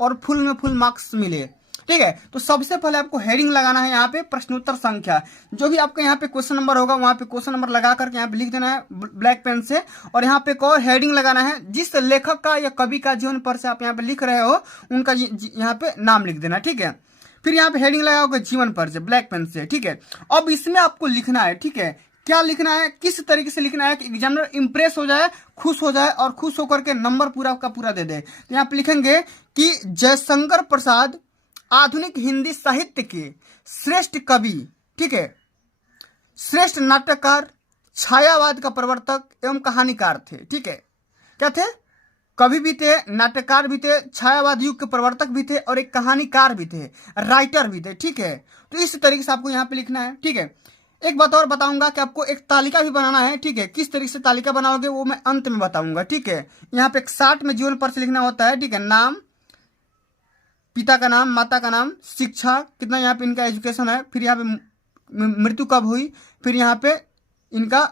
और फुल में फुल मार्क्स मिले। ठीक है, तो सबसे पहले आपको हेडिंग लगाना है यहाँ पे प्रश्नोत्तर संख्या, जो भी आपके यहाँ पे क्वेश्चन नंबर होगा वहां पे क्वेश्चन नंबर लगा करके यहाँ पे लिख देना है ब्लैक पेन से। और यहाँ पे एक और हेडिंग लगाना है, जिस लेखक का या कवि का जीवन परिचय आप यहाँ पे लिख रहे हो उनका यहाँ पे नाम लिख देना। ठीक है, फिर यहाँ पे हेडिंग लगाओगे जीवन परिचय ब्लैक पेन से, ठीक है। अब इसमें आपको लिखना है, ठीक है, क्या लिखना है, किस तरीके से लिखना है कि एग्जामिनर इंप्रेस हो जाए, खुश हो जाए और खुश होकर के नंबर पूरा का पूरा दे दे। तो यहाँ पे लिखेंगे कि जयशंकर प्रसाद आधुनिक हिंदी साहित्य के श्रेष्ठ कवि, ठीक है, श्रेष्ठ नाटककार, छायावाद का प्रवर्तक एवं कहानीकार थे, ठीक है। क्या थे? कवि भी थे, नाटककार भी थे, छायावाद युग के प्रवर्तक भी थे और एक कहानीकार भी थे, राइटर भी थे, ठीक है। तो इस तरीके से आपको यहाँ पे लिखना है, ठीक है। एक बात और बताऊंगा कि आपको एक तालिका भी बनाना है, ठीक है। किस तरीके से तालिका बनाओगे वो मैं अंत में बताऊंगा, ठीक है। यहाँ पे एक 60 में जीवन परिचय लिखना होता है, ठीक है। नाम, पिता का नाम, माता का नाम, शिक्षा कितना, यहाँ पे इनका एजुकेशन है, फिर यहाँ पे मृत्यु कब हुई, फिर यहाँ पे इनका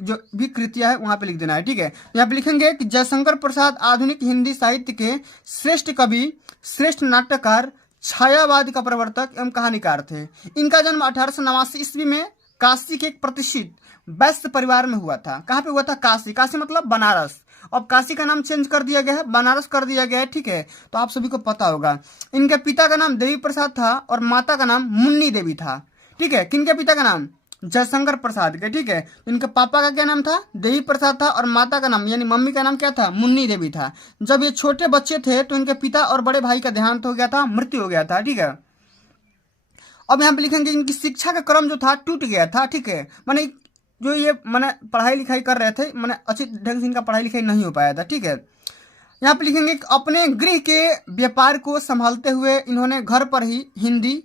जो भी कृतियां है वहां पे लिख देना है, ठीक है। यहाँ पे लिखेंगे कि जयशंकर प्रसाद आधुनिक हिंदी साहित्य के श्रेष्ठ कवि, श्रेष्ठ नाटककार, छायावाद का प्रवर्तक एवं कहानीकार थे। इनका जन्म 1889 ईस्वी में काशी के एक प्रतिष्ठित वैश्य परिवार में हुआ था। कहाँ पे हुआ था? काशी। काशी मतलब बनारस। अब काशी का नाम चेंज कर दिया गया है, बनारस कर दिया गया है, ठीक है। तो आप सभी को पता होगा। इनके पिता का नाम देवी प्रसाद था और माता का नाम मुन्नी देवी था, ठीक है। किनके पिता का नाम? जयशंकर प्रसाद के, ठीक है। इनके पापा का क्या नाम था? देवी प्रसाद था और माता का नाम यानी मम्मी का नाम क्या था? मुन्नी देवी था। जब ये छोटे बच्चे थे तो इनके पिता और बड़े भाई का देहांत हो गया था, मृत्यु हो गया था, ठीक है। अब यहाँ पे लिखेंगे इनकी शिक्षा का क्रम जो था टूट गया था, ठीक है। माने जो ये माने पढ़ाई लिखाई कर रहे थे, माने अच्छी ढंग से इनका पढ़ाई लिखाई नहीं हो पाया था, ठीक है। यहाँ पे लिखेंगे अपने गृह के व्यापार को संभालते हुए इन्होंने घर पर ही हिंदी,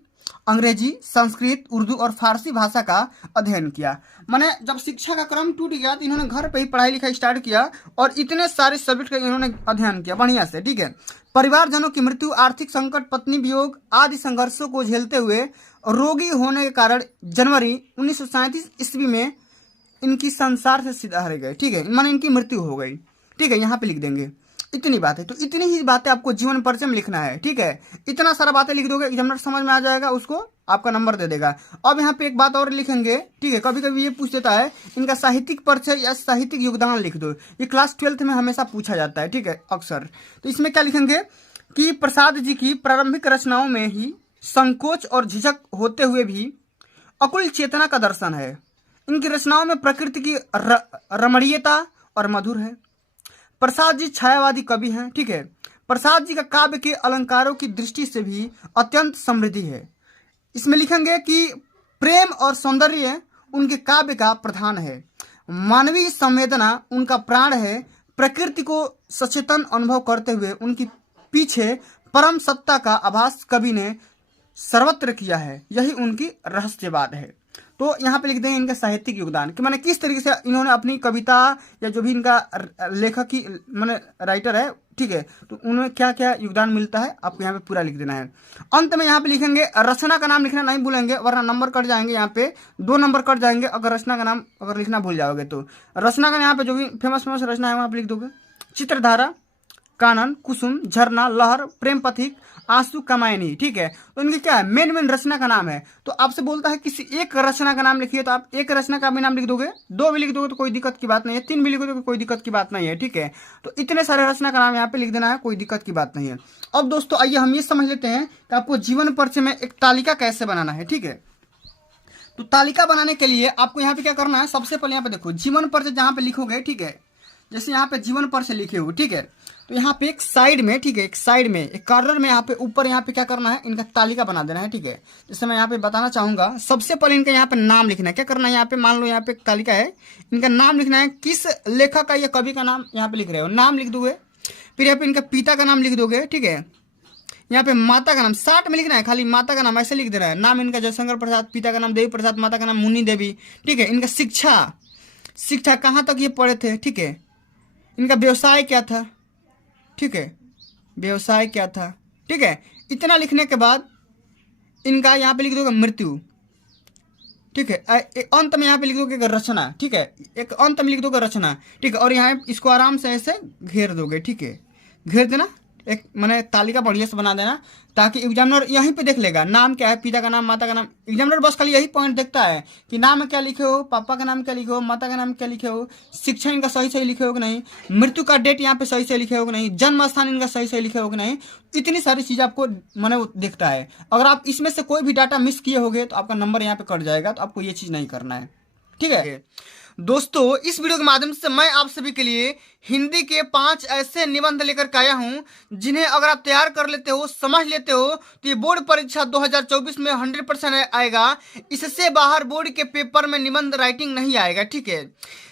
अंग्रेजी, संस्कृत, उर्दू और फारसी भाषा का अध्ययन किया। माने जब शिक्षा का क्रम टूट गया तो इन्होंने घर पे ही पढ़ाई लिखाई स्टार्ट किया और इतने सारे सब्जेक्ट का इन्होंने अध्ययन किया बढ़िया से, ठीक है। परिवारजनों की मृत्यु, आर्थिक संकट, पत्नी वियोग आदि संघर्षों को झेलते हुए रोगी होने के कारण जनवरी 1937 ईस्वी में इनकी संसार से सीधा हर गए, ठीक है। माने इनकी मृत्यु हो गई, ठीक है। यहाँ पे लिख देंगे इतनी बातें। तो इतनी ही बातें आपको जीवन परिचय में लिखना है, ठीक है। इतना सारा बातें लिख दोगे एग्जामिनर समझ में आ जाएगा, उसको आपका नंबर दे देगा। अब यहाँ पे एक बात और लिखेंगे, ठीक है। कभी कभी ये पूछ देता है इनका साहित्यिक परिचय या साहित्यिक योगदान लिख दो। ये क्लास 12th में हमेशा पूछा जाता है, ठीक है, अक्सर। तो इसमें क्या लिखेंगे कि प्रसाद जी की प्रारंभिक रचनाओं में ही संकोच और झिझक होते हुए भी अकुल चेतना का दर्शन है। इनकी रचनाओं में प्रकृति की रमणीयता और मधुर है। प्रसाद जी छायावादी कवि हैं, ठीक है। प्रसाद जी का काव्य के अलंकारों की दृष्टि से भी अत्यंत समृद्धि है। इसमें लिखेंगे कि प्रेम और सौंदर्य उनके काव्य का प्रधान है। मानवीय संवेदना उनका प्राण है। प्रकृति को सचेतन अनुभव करते हुए उनकी पीछे परम सत्ता का आभास कवि ने सर्वत्र किया है। यही उनकी रहस्यवाद है। तो यहाँ पे लिख देंगे इनका साहित्यिक योगदान कि माने किस तरीके से इन्होंने अपनी कविता या जो भी इनका लेखक की माने राइटर है, ठीक है, तो उन्हें क्या क्या योगदान मिलता है आपको यहाँ पे पूरा लिख देना है। अंत में यहाँ पे लिखेंगे रचना का नाम लिखना नहीं भूलेंगे वरना नंबर कट जाएंगे। यहाँ पे 2 नंबर कट जाएंगे अगर रचना का नाम अगर लिखना भूल जाओगे तो। रचना का यहाँ पे जो भी फेमस रचना है वहाँ पे लिख दोगे। चित्रधारा, कानन, कुसुम, झरना, लहर, प्रेम पथिक, आंसू, कामायनी, ठीक है। तो इनकी क्या है? मेन रचना का नाम है। तो आपसे बोलता है किसी एक रचना का नाम लिखिए, तो आप एक रचना का भी नाम लिख दोगे, 2 भी लिख दोगे तो कोई दिक्कत की बात नहीं है, 3 भी लिख दोगे तो कोई दिक्कत की बात नहीं है, ठीक है। तो इतने सारे रचना का नाम यहाँ पे लिख देना है, कोई दिक्कत की बात नहीं है। अब दोस्तों आइए हम ये समझ लेते हैं कि आपको जीवन परिचय में एक तालिका कैसे बनाना है, ठीक है। तो तालिका बनाने के लिए आपको यहाँ पे क्या करना है, सबसे पहले यहाँ पे देखो जीवन परिचय जहाँ पे लिखोगे, ठीक है, जैसे यहाँ पे जीवन परिचय लिखे हो, ठीक है, तो यहाँ पे एक साइड में, ठीक है, एक साइड में एक कॉर्नर में यहाँ पे ऊपर यहाँ पे क्या करना है, इनका तालिका बना देना है, ठीक है। जैसे मैं यहाँ पे बताना चाहूंगा, सबसे पहले इनका यहाँ पे नाम लिखना है। क्या करना है, यहाँ पे मान लो यहाँ पे एक तालिका है, इनका नाम लिखना है, किस लेखक का या कवि का नाम यहाँ पे लिख रहे हो, नाम लिख दोगे। फिर यहाँ पे इनका पिता का नाम लिख दोगे, ठीक है। यहाँ पे माता का नाम 60 में लिखना है, खाली माता का नाम ऐसे लिख दे रहा है। नाम इनका जयशंकर प्रसाद, पिता का नाम देवी प्रसाद, माता का नाम मुन्नी देवी, ठीक है। इनका शिक्षा कहाँ तक ये पढ़े थे, ठीक है। इनका व्यवसाय क्या था, ठीक है, व्यवसाय क्या था, ठीक है। इतना लिखने के बाद इनका यहाँ पे लिख दोगे मृत्यु, ठीक है। अंत में यहाँ पे लिख दोगे रचना, ठीक है, एक अंत में लिख दोगे रचना, ठीक है। और यहाँ इसको आराम से ऐसे घेर दोगे, ठीक है, घेर देना, एक मैंने तालिका बढ़िया से बना देना, ताकि एग्जामिनर यहीं पे देख लेगा नाम क्या है, पिता का नाम, माता का नाम। एग्जामिनर बस खाली यही पॉइंट देखता है कि नाम में क्या लिखे हो, पापा का नाम क्या लिखे हो, माता का नाम क्या लिखे हो, शिक्षा इनका सही सही लिखे हो कि नहीं, मृत्यु का डेट यहाँ पे सही सही लिखे हो कि नहीं, जन्म स्थान इनका सही सही लिखे हो कि नहीं। इतनी सारी चीज़ आपको मैंने वो देखता है। अगर आप इसमें से कोई भी डाटा मिस किए होगे तो आपका नंबर यहाँ पे कट जाएगा, तो आपको ये चीज़ नहीं करना है, ठीक है। दोस्तों, इस वीडियो के माध्यम से मैं आप सभी के लिए हिंदी के 5 ऐसे निबंध लेकर के आया हूं जिन्हें अगर आप तैयार कर लेते हो, समझ लेते हो, तो ये बोर्ड परीक्षा 2024 में 100% आएगा। इससे बाहर बोर्ड के पेपर में निबंध राइटिंग नहीं आएगा, ठीक है।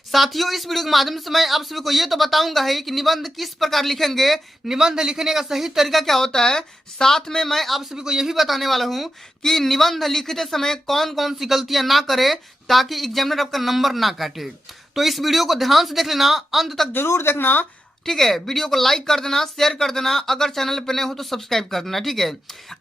साथियों, इस वीडियो के माध्यम से मैं आप सभी को ये तो बताऊंगा ही कि निबंध किस प्रकार लिखेंगे, निबंध लिखने का सही तरीका क्या होता है। साथ में मैं आप सभी को ये भी बताने वाला हूं कि निबंध लिखते समय कौन कौन सी गलतियां ना करें ताकि एग्जामिनर आपका नंबर ना काटे। तो इस वीडियो को ध्यान से देख लेना, अंत तक जरूर देखना, ठीक है। वीडियो को लाइक कर देना, शेयर कर देना, अगर चैनल पे नए हो तो सब्सक्राइब कर देना, ठीक है।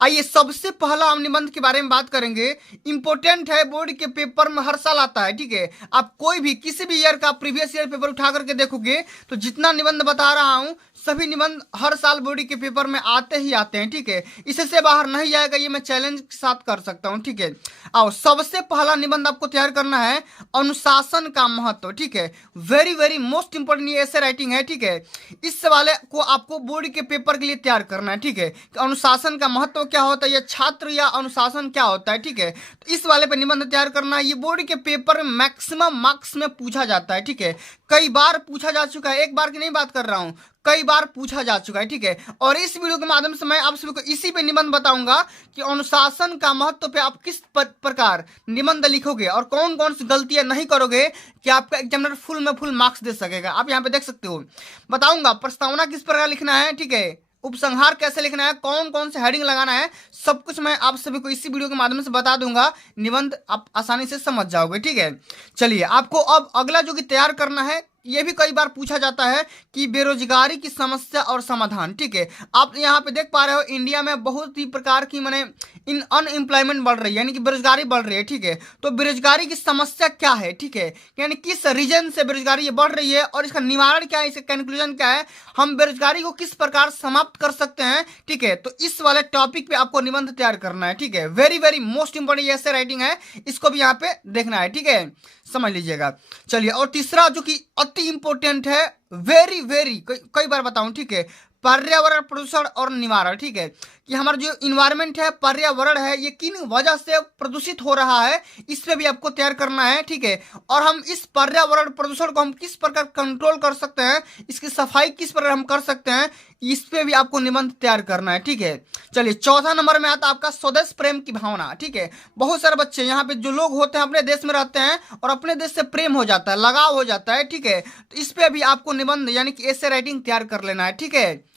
आइए, सबसे पहला हम निबंध के बारे में बात करेंगे। इंपॉर्टेंट है, बोर्ड के पेपर में हर साल आता है, ठीक है। आप कोई भी किसी भी ईयर का प्रीवियस ईयर पेपर उठा करके देखोगे तो जितना निबंध बता रहा हूं सभी निबंध हर साल बोर्ड के पेपर में आते ही आते हैं, ठीक है। इससे बाहर नहीं जाएगा, ये मैं चैलेंज के साथ कर सकता हूं, ठीक है। आओ, सबसे पहला निबंध आपको तैयार करना है अनुशासन का महत्व, ठीक है। वेरी वेरी मोस्ट इंपोर्टेंट ये ऐसे राइटिंग है, ठीक है। इस सवाल को आपको बोर्ड के पेपर के लिए तैयार करना है, ठीक है। अनुशासन का महत्व क्या होता है, या छात्र या अनुशासन क्या होता है, ठीक है। तो इस वाले पे निबंध तैयार करना है। ये बोर्ड के पेपर में मैक्सिमम मार्क्स में पूछा जाता है, ठीक है। कई बार पूछा जा चुका है, एक बार की नहीं बात कर रहा हूं, कई बार पूछा जा चुका है, ठीक है। और इस वीडियो के माध्यम से मैं आप सभी को इसी पे निबंध बताऊंगा कि अनुशासन का महत्व पे आप किस प्रकार निबंध लिखोगे और कौन कौन सी गलतियां नहीं करोगे कि आपका एग्जामिनर फुल में फुल मार्क्स दे सकेगा। आप यहाँ पे देख सकते हो, बताऊंगा प्रस्तावना किस प्रकार लिखना है, ठीक है। उपसंहार कैसे लिखना है, कौन कौन से हेडिंग लगाना है, सब कुछ मैं आप सभी को इसी वीडियो के माध्यम से बता दूंगा। निबंध आप आसानी से समझ जाओगे, ठीक है। चलिए, आपको अब अगला जो कि तैयार करना है, ये भी कई बार पूछा जाता है कि बेरोजगारी की समस्या और समाधान, ठीक है। आप यहाँ पे देख पा रहे हो इंडिया में बहुत ही प्रकार की माने इन अनएम्प्लॉयमेंट बढ़ रही है, यानी कि बेरोजगारी बढ़ रही है, ठीक है। तो बेरोजगारी की समस्या क्या है, ठीक है, यानी किस रीजन से बेरोजगारी ये बढ़ रही है और इसका निवारण क्या है, इसका कंक्लूजन क्या है, हम बेरोजगारी को किस प्रकार समाप्त कर सकते हैं, ठीक है। तो इस वाले टॉपिक पे आपको निबंध तैयार करना है, ठीक है। वेरी वेरी मोस्ट इंपोर्टेंट ये ऐसे राइटिंग है, इसको भी यहाँ पे देखना है, ठीक है, समझ लीजिएगा। चलिए, और तीसरा जो कि अति इंपॉर्टेंट है, वेरी वेरी कई बार बताऊं, ठीक है, पर्यावरण प्रदूषण और निवारण, ठीक है। कि हमारा जो इन्वायरमेंट है, पर्यावरण है, ये किन वजह से प्रदूषित हो रहा है, इस पे भी आपको तैयार करना है, ठीक है। और हम इस पर्यावरण प्रदूषण को हम किस प्रकार कंट्रोल कर सकते हैं, इसकी सफाई किस प्रकार हम कर सकते हैं, इस पे भी आपको निबंध तैयार करना है, ठीक है। चलिए, चौथा नंबर में आता है आपका स्वदेश प्रेम की भावना, ठीक है। बहुत सारे बच्चे यहाँ पे जो लोग होते हैं अपने देश में रहते हैं और अपने देश से प्रेम हो जाता है, लगाव हो जाता है, ठीक है। तो इस पे भी आपको निबंध यानी कि ऐसे राइटिंग तैयार कर लेना है, ठीक है।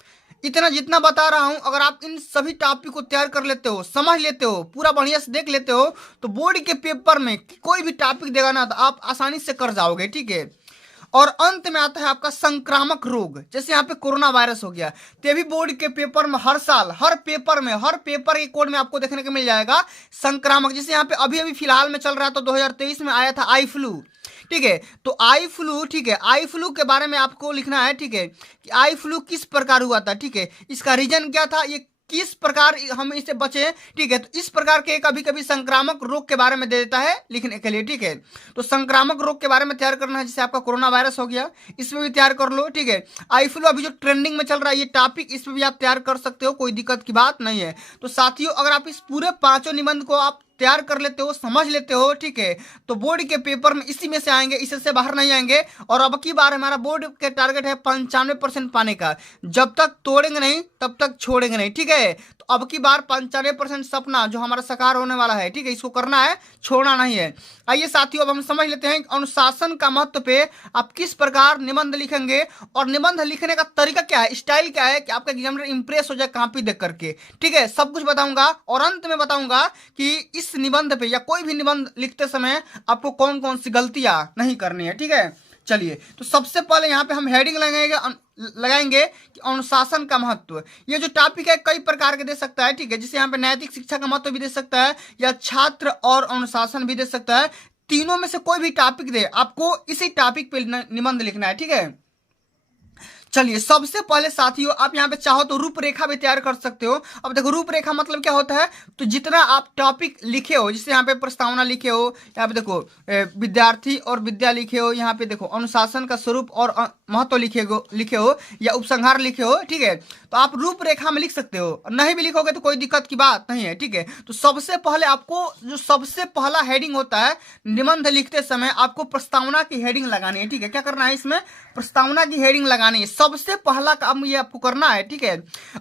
इतना जितना बता रहा हूं, अगर आप इन सभी टॉपिक को तैयार कर लेते हो, समझ लेते हो, पूरा बढ़िया से देख लेते हो, तो बोर्ड के पेपर में कोई भी टॉपिक देगा ना तो आप आसानी से कर जाओगे, ठीक है। और अंत में आता है आपका संक्रामक रोग, जैसे यहाँ पे कोरोना वायरस हो गया, तो ये भी बोर्ड के पेपर में हर साल हर पेपर के कोड में आपको देखने को मिल जाएगा संक्रामक। जैसे यहाँ पे अभी अभी फिलहाल में चल रहा है, तो 2023 में आया था आई फ्लू, ठीक है। तो आई फ्लू, ठीक है, आई फ्लू के बारे में आपको लिखना है, ठीक है, कि आई फ्लू किस प्रकार हुआ था, ठीक है, इसका रीजन क्या था, ये किस प्रकार हम इससे बचे, ठीक है। तो इस प्रकार के कभी कभी संक्रामक रोग के बारे में दे देता है लिखने के लिए, ठीक है। तो संक्रामक रोग के बारे में तैयार करना है, जैसे आपका कोरोना वायरस हो गया, इसमें भी तैयार कर लो, ठीक है। आई फ्लू अभी जो ट्रेंडिंग में चल रहा है ये टॉपिक, इसमें भी आप तैयार कर सकते हो, कोई दिक्कत की बात नहीं है। तो साथियों, अगर आप इस पूरे 5 निबंध को आप तैयार कर लेते हो, समझ लेते हो, ठीक है, तो बोर्ड के पेपर में इसी में से आएंगे, इससे बाहर नहीं आएंगे। और अब की बार हमारा बोर्ड के टारगेट है 95% पाने का, जब तक तोड़ेंगे नहीं तब तक छोड़ेंगे नहीं, ठीक है। तो अब की बार 95% सपना जो हमारा साकार होने वाला है, ठीक है, इसको करना है, छोड़ना नहीं है। आइए साथियों, अब हम समझ लेते हैं अनुशासन का महत्व पे आप किस प्रकार निबंध लिखेंगे और निबंध लिखने का तरीका क्या है, स्टाइल क्या है, कि आपका एग्जामिनर इंप्रेस हो जाए कॉपी देख करके, ठीक है। सब कुछ बताऊंगा और अंत में बताऊंगा कि इस निबंध पे या कोई भी निबंध लिखते समय आपको कौन कौन सी गलतियां नहीं करनी है, ठीक है। चलिए, तो सबसे पहले यहाँ पे हम हेडिंग लगाएंगे कि अनुशासन का महत्व। ये जो टॉपिक है कई प्रकार के दे सकता है, ठीक है, जिसे यहाँ पे नैतिक शिक्षा का महत्व भी दे सकता है या छात्र और अनुशासन भी दे सकता है। तीनों में से कोई भी टॉपिक दे, आपको इसी टॉपिक पे निबंध लिखना है, ठीक है। चलिए सबसे पहले साथियों आप यहाँ पे चाहो तो रूपरेखा भी तैयार कर सकते हो। अब देखो रूपरेखा मतलब क्या होता है, तो जितना आप टॉपिक लिखे हो, जैसे यहाँ पे प्रस्तावना लिखे हो, यहाँ पे देखो विद्यार्थी और विद्या लिखे हो, यहाँ पे देखो अनुशासन का स्वरूप और महत्व लिखे हो या उपसंहार लिखे हो, ठीक है, तो आप रूपरेखा में लिख सकते हो। नहीं भी लिखोगे तो कोई दिक्कत की बात नहीं है, ठीक है। तो सबसे पहले आपको जो सबसे पहला हेडिंग होता है निबंध लिखते समय आपको प्रस्तावना की हेडिंग लगानी है, ठीक है। क्या करना है, इसमें प्रस्तावना की हेडिंग लगानी है, सबसे पहला काम ये आपको करना है, ठीक है।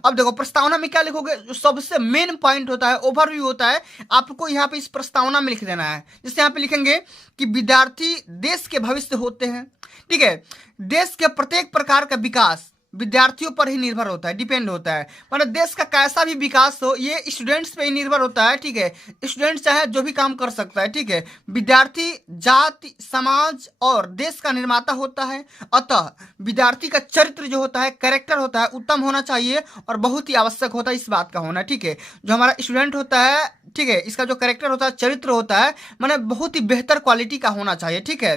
अब देखो प्रस्तावना में क्या लिखोगे, जो सबसे मेन पॉइंट होता है, ओवरव्यू होता है, आपको यहाँ पे इस प्रस्तावना में लिख देना है। जैसे यहाँ पे लिखेंगे कि विद्यार्थी देश के भविष्य होते हैं, ठीक है। देश के प्रत्येक प्रकार का विकास विद्यार्थियों पर ही निर्भर होता है, डिपेंड होता है। मतलब देश का कैसा भी विकास हो ये स्टूडेंट्स पे ही निर्भर होता है, ठीक है। स्टूडेंट चाहे जो भी काम कर सकता है, ठीक है। विद्यार्थी जाति समाज और देश का निर्माता होता है, अतः विद्यार्थी का चरित्र जो होता है, कैरेक्टर होता है, उत्तम होना चाहिए और बहुत ही आवश्यक होता है इस बात का होना, ठीक है। जो हमारा स्टूडेंट होता है, ठीक है, इसका जो कैरेक्टर होता है, चरित्र होता है, माने बहुत ही बेहतर क्वालिटी का होना चाहिए, ठीक है।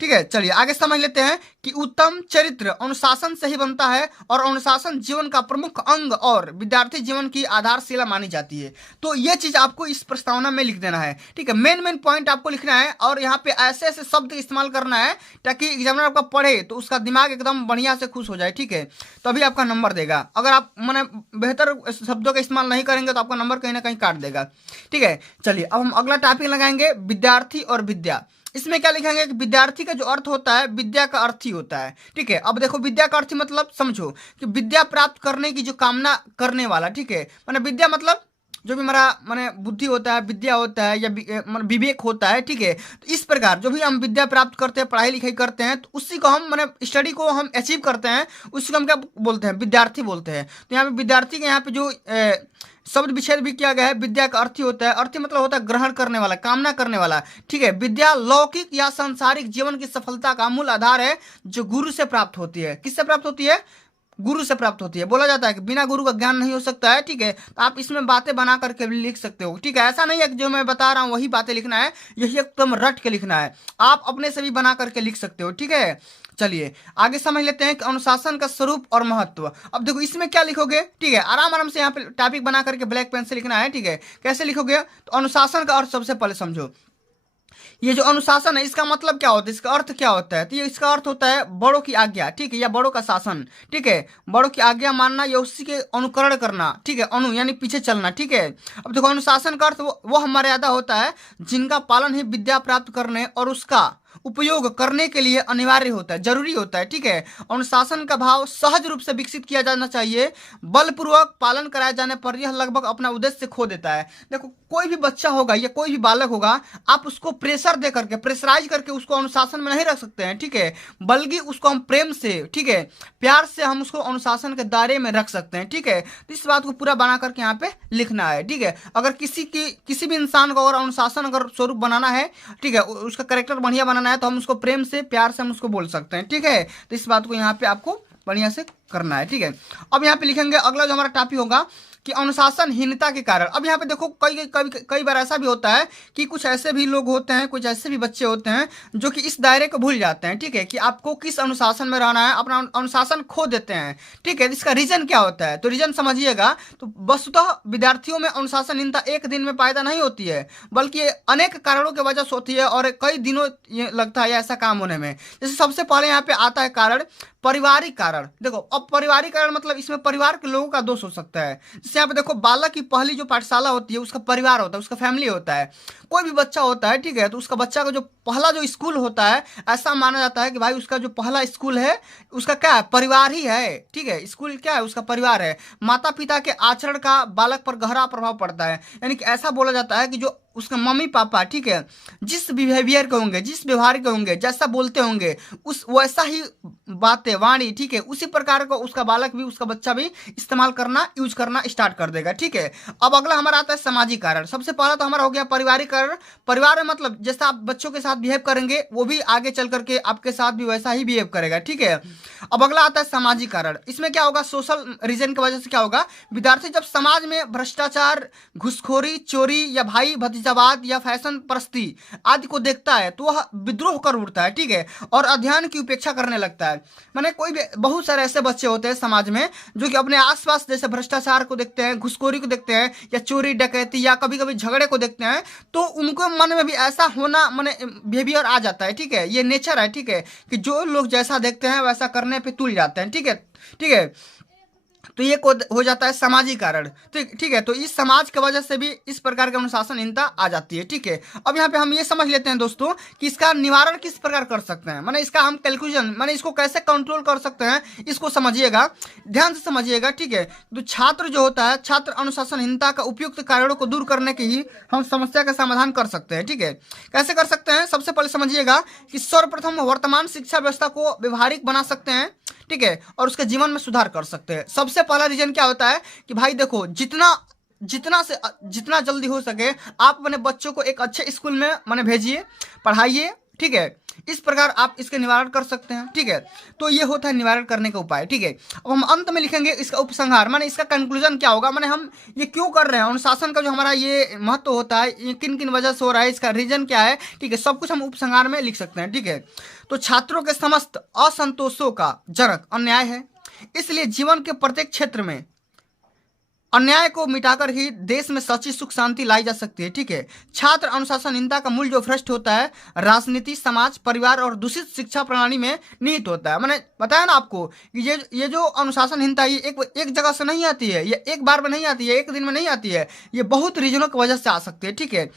ठीक है, चलिए आगे समझ लेते हैं कि उत्तम चरित्र अनुशासन से ही बनता है और अनुशासन जीवन का प्रमुख अंग और विद्यार्थी जीवन की आधारशिला मानी जाती है। तो ये चीज आपको इस प्रस्तावना में लिख देना है, ठीक है। मेन पॉइंट आपको लिखना है और यहाँ पे ऐसे ऐसे शब्द इस्तेमाल करना है ताकि एग्जामिनर आपका पढ़े तो उसका दिमाग एकदम बढ़िया से खुश हो जाए, ठीक है, तभी आपका नंबर देगा। अगर आप मैंने बेहतर शब्दों का इस्तेमाल नहीं करेंगे तो आपका नंबर कहीं ना कहीं काट देगा, ठीक है। चलिए अब हम अगला टॉपिक लगाएंगे विद्यार्थी और विद्या। इसमें क्या लिखेंगे कि विद्यार्थी का जो अर्थ होता है विद्या का अर्थ ही होता है, ठीक है। अब देखो विद्या का अर्थ ही मतलब समझो कि विद्या प्राप्त करने की जो कामना करने वाला, ठीक है। माने विद्या मतलब जो भी हमारा माने बुद्धि होता है, विद्या होता है या विवेक होता है, ठीक है। तो इस प्रकार जो भी हम विद्या प्राप्त करते हैं, पढ़ाई लिखाई करते हैं, तो उसी को हम माने स्टडी को हम अचीव करते हैं, उसी को हम क्या बोलते हैं, विद्यार्थी बोलते हैं। तो यहाँ पे विद्यार्थी के यहाँ पे जो शब्द विच्छेद भी किया गया है, विद्या का अर्थी होता है, अर्थी मतलब होता है ग्रहण करने वाला, कामना करने वाला, ठीक है। विद्या लौकिक या सांसारिक जीवन की सफलता का मूल आधार है जो गुरु से प्राप्त होती है। किससे प्राप्त होती है, गुरु से प्राप्त होती है। बोला जाता है कि बिना गुरु का ज्ञान नहीं हो सकता है, ठीक है। तो आप इसमें बातें बना करके भी लिख सकते हो, ठीक है। ऐसा नहीं है कि जो मैं बता रहा हूँ वही बातें लिखना है, यही एकदम रट के लिखना है, आप अपने से भी बना करके लिख सकते हो, ठीक है। चलिए आगे समझ लेते हैं कि अनुशासन का स्वरूप और महत्व। अब देखो इसमें क्या लिखोगे, ठीक है, आराम आराम से यहाँ पे टॉपिक बना करके ब्लैक पेन से लिखना है, ठीक है। कैसे लिखोगे, तो अनुशासन का अर्थ सबसे पहले समझो। ये जो अनुशासन है इसका मतलब क्या होता है, इसका अर्थ क्या होता है, तो ये इसका अर्थ होता है बड़ों की आज्ञा, ठीक है, या बड़ों का शासन, ठीक है। बड़ों की आज्ञा मानना या उसी के अनुकरण करना, ठीक है, अनु यानी पीछे चलना, ठीक है। अब देखो अनुशासन का अर्थ वो मर्यादा होता है जिनका पालन ही विद्या प्राप्त करने और उसका उपयोग करने के लिए अनिवार्य होता है, जरूरी होता है, ठीक है। अनुशासन का भाव सहज रूप से विकसित किया जाना चाहिए, बलपूर्वक पालन कराए जाने पर यह लगभग अपना उद्देश्य खो देता है। देखो कोई भी बच्चा होगा या कोई भी बालक होगा, आप उसको प्रेशर दे करके, प्रेशराइज करके उसको अनुशासन में नहीं रख सकते हैं, ठीक है। बल्कि उसको हम प्रेम से, ठीक है, प्यार से हम उसको अनुशासन के दायरे में रख सकते हैं, ठीक है। तो इस बात को पूरा बना करके यहाँ पे लिखना है, ठीक है। अगर किसी भी इंसान को अगर अनुशासन अगर स्वरूप बनाना है, ठीक है, उसका करेक्टर बढ़िया बनाना है, तो हम उसको प्रेम से प्यार से हम उसको बोल सकते हैं, ठीक है। तो इस बात को यहाँ पे आपको बढ़िया से करना है, ठीक है। अब यहाँ पे लिखेंगे अगला जो हमारा टॉपिक होगा कि अनुशासनहीनता के कारण। अब यहाँ पे देखो कई बार ऐसा भी होता है कि कुछ ऐसे भी लोग होते हैं, कुछ ऐसे भी बच्चे होते हैं जो कि इस दायरे को भूल जाते हैं, ठीक है, कि आपको किस अनुशासन में रहना है, अपना अनुशासन खो देते हैं, ठीक है। इसका रीजन क्या होता है, तो रीजन समझिएगा। तो वस्तुतः विद्यार्थियों में अनुशासनहीनता एक दिन में पैदा नहीं होती है, बल्कि ये अनेक कारणों की वजह से होती है और कई दिनों ये लगता है ऐसा काम होने में। जैसे सबसे पहले यहाँ पे आता है कारण पारिवारिक कारण। देखो अब पारिवारिक कारण मतलब इसमें परिवार के लोगों का दोष हो सकता है। जैसे यहाँ पे देखो बालक की पहली जो पाठशाला होती है उसका परिवार होता है, उसका फैमिली होता है। कोई भी बच्चा होता है, ठीक है, तो उसका बच्चा का जो पहला जो स्कूल होता है, ऐसा माना जाता है कि भाई उसका जो पहला स्कूल है उसका क्या है, परिवार ही है, ठीक है। स्कूल क्या है, उसका परिवार है। माता पिता के आचरण का बालक पर गहरा प्रभाव पड़ता है, यानी कि ऐसा बोला जाता है कि जो उसके मम्मी पापा, ठीक है, जिस बिहेवियर के होंगे, जिस व्यवहार के होंगे, जैसा बोलते होंगे, उस वैसा ही बातें वाणी, ठीक है, उसी प्रकार का उसका बालक भी, उसका बच्चा भी इस्तेमाल करना, यूज करना स्टार्ट कर देगा, ठीक है। अब अगला हमारा आता है सामाजिक कारण। सबसे पहला तो हमारा हो गया पारिवारिक कारण। परिवार में मतलब जैसा आप बच्चों के साथ बिहेव करेंगे वो भी आगे चल करके आपके साथ भी वैसा ही बिहेव करेगा, ठीक है। अब अगला आता है सामाजिक कारण। इसमें क्या होगा, सोशल रीजन की वजह से क्या होगा, विद्यार्थी जब समाज में भ्रष्टाचार, घुसखोरी, चोरी या भाई भतीजा चीजाबाद या फैशन परस्ती आदि को देखता है तो वह विद्रोह कर उठता है, ठीक है, और अध्ययन की उपेक्षा करने लगता है। मैंने कोई भी बहुत सारे ऐसे बच्चे होते हैं समाज में जो कि अपने आसपास जैसे भ्रष्टाचार को देखते हैं, घुसखोरी को देखते हैं, या चोरी डकैती या कभी कभी झगड़े को देखते हैं, तो उनको मन में भी ऐसा होना माने बिहेवियर आ जाता है, ठीक है, ये नेचर है, ठीक है, कि जो लोग जैसा देखते हैं वैसा करने पे तुल जाते हैं, ठीक है, ठीक है। तो ये हो जाता है सामाजिक कारण, ठीक ठीक है। तो इस समाज की वजह से भी इस प्रकार की अनुशासनहीनता आ जाती है, ठीक है। अब यहाँ पे हम ये समझ लेते हैं दोस्तों कि इसका निवारण किस प्रकार कर सकते हैं, माने इसका हम कैलकुलेशन माने इसको कैसे कंट्रोल कर सकते हैं, इसको समझिएगा, ध्यान से समझिएगा, ठीक है। तो छात्र जो होता है, छात्र अनुशासनहीनता का उपयुक्त कारणों को दूर करने के ही हम समस्या का समाधान कर सकते हैं, ठीक है। कैसे कर सकते हैं, सबसे पहले समझिएगा कि सर्वप्रथम वर्तमान शिक्षा व्यवस्था को व्यवहारिक बना सकते हैं, ठीक है, और उसके जीवन में सुधार कर सकते हैं। सबसे पहला रीजन क्या होता है कि भाई देखो, जितना जल्दी हो सके आप अपने बच्चों को एक अच्छे स्कूल में माने भेजिए, पढ़ाइए, ठीक है। इस प्रकार आप इसके निवारण कर सकते हैं, ठीक है। तो ये होता है निवारण करने का उपाय, ठीक है। अब हम अंत में लिखेंगे इसका उपसंहार, माने इसका कंक्लूजन क्या होगा, माने हम ये क्यों कर रहे हैं, अनुशासन का जो हमारा ये महत्व होता है, ये किन किन वजह से हो रहा है, इसका रीजन क्या है, ठीक है, सब कुछ हम उपसंहार में लिख सकते हैं, ठीक है। तो छात्रों के समस्त असंतोषों का जनक अन्याय है, इसलिए जीवन के प्रत्येक क्षेत्र में अन्याय को मिटाकर ही देश में सच्ची सुख शांति लाई जा सकती है, ठीक है। छात्र अनुशासनहीनता का मूल जो भ्रष्ट होता है राजनीति, समाज, परिवार और दूषित शिक्षा प्रणाली में निहित होता है। मैंने बताया ना आपको कि ये जो अनुशासनहीनता ये एक जगह से नहीं आती है, ये एक बार में नहीं आती है, एक दिन में नहीं आती है, ये बहुत रीजनों की वजह से आ सकती है, ठीक है।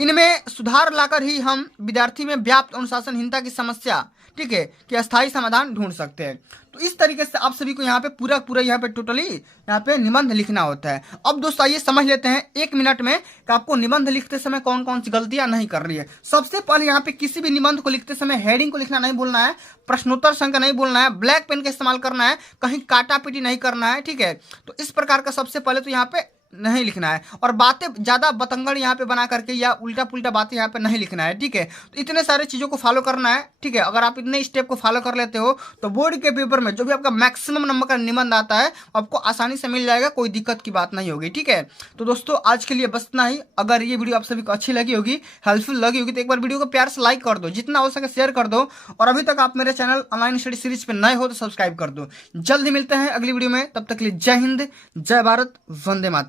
इनमें सुधार लाकर ही हम विद्यार्थी में व्याप्त अनुशासनहीनता की समस्या, ठीक है, कि अस्थायी समाधान ढूंढ सकते हैं। तो इस तरीके से आप सभी को यहाँ पे पूरा यहाँ पे टोटली यहाँ पे निबंध लिखना होता है। अब दोस्तों आइए समझ लेते हैं 1 मिनट में कि आपको निबंध लिखते समय कौन कौन सी गलतियां नहीं कर रही है। सबसे पहले यहाँ पे किसी भी निबंध को लिखते समय हेडिंग को लिखना नहीं भूलना है, प्रश्नोत्तर संख्या नहीं बोलना है, ब्लैक पेन का इस्तेमाल करना है, कहीं काटा पीटी नहीं करना है, ठीक है। तो इस प्रकार का सबसे पहले तो यहाँ पे नहीं लिखना है, और बातें ज्यादा बतंगड़ यहाँ पे बना करके या उल्टा पुल्टा बातें यहाँ पे नहीं लिखना है, ठीक है। तो इतने सारे चीजों को फॉलो करना है, ठीक है। अगर आप इतने स्टेप को फॉलो कर लेते हो तो बोर्ड के पेपर में जो भी आपका मैक्सिमम नंबर का निबंध आता है आपको आसानी से मिल जाएगा, कोई दिक्कत की बात नहीं होगी, ठीक है। तो दोस्तों आज के लिए बस इतना ही। अगर ये वीडियो आप सभी को अच्छी लगी होगी, हेल्पफुल लगी होगी, तो एक बार वीडियो को प्यार से लाइक कर दो, जितना हो सके शेयर कर दो, और अभी तक आप मेरे चैनल ऑनलाइन स्टडी सीरीज पे नए हो तो सब्सक्राइब कर दो। जल्दी मिलते हैं अगली वीडियो में, तब तक के लिए जय हिंद, जय भारत, वंदे मातरम।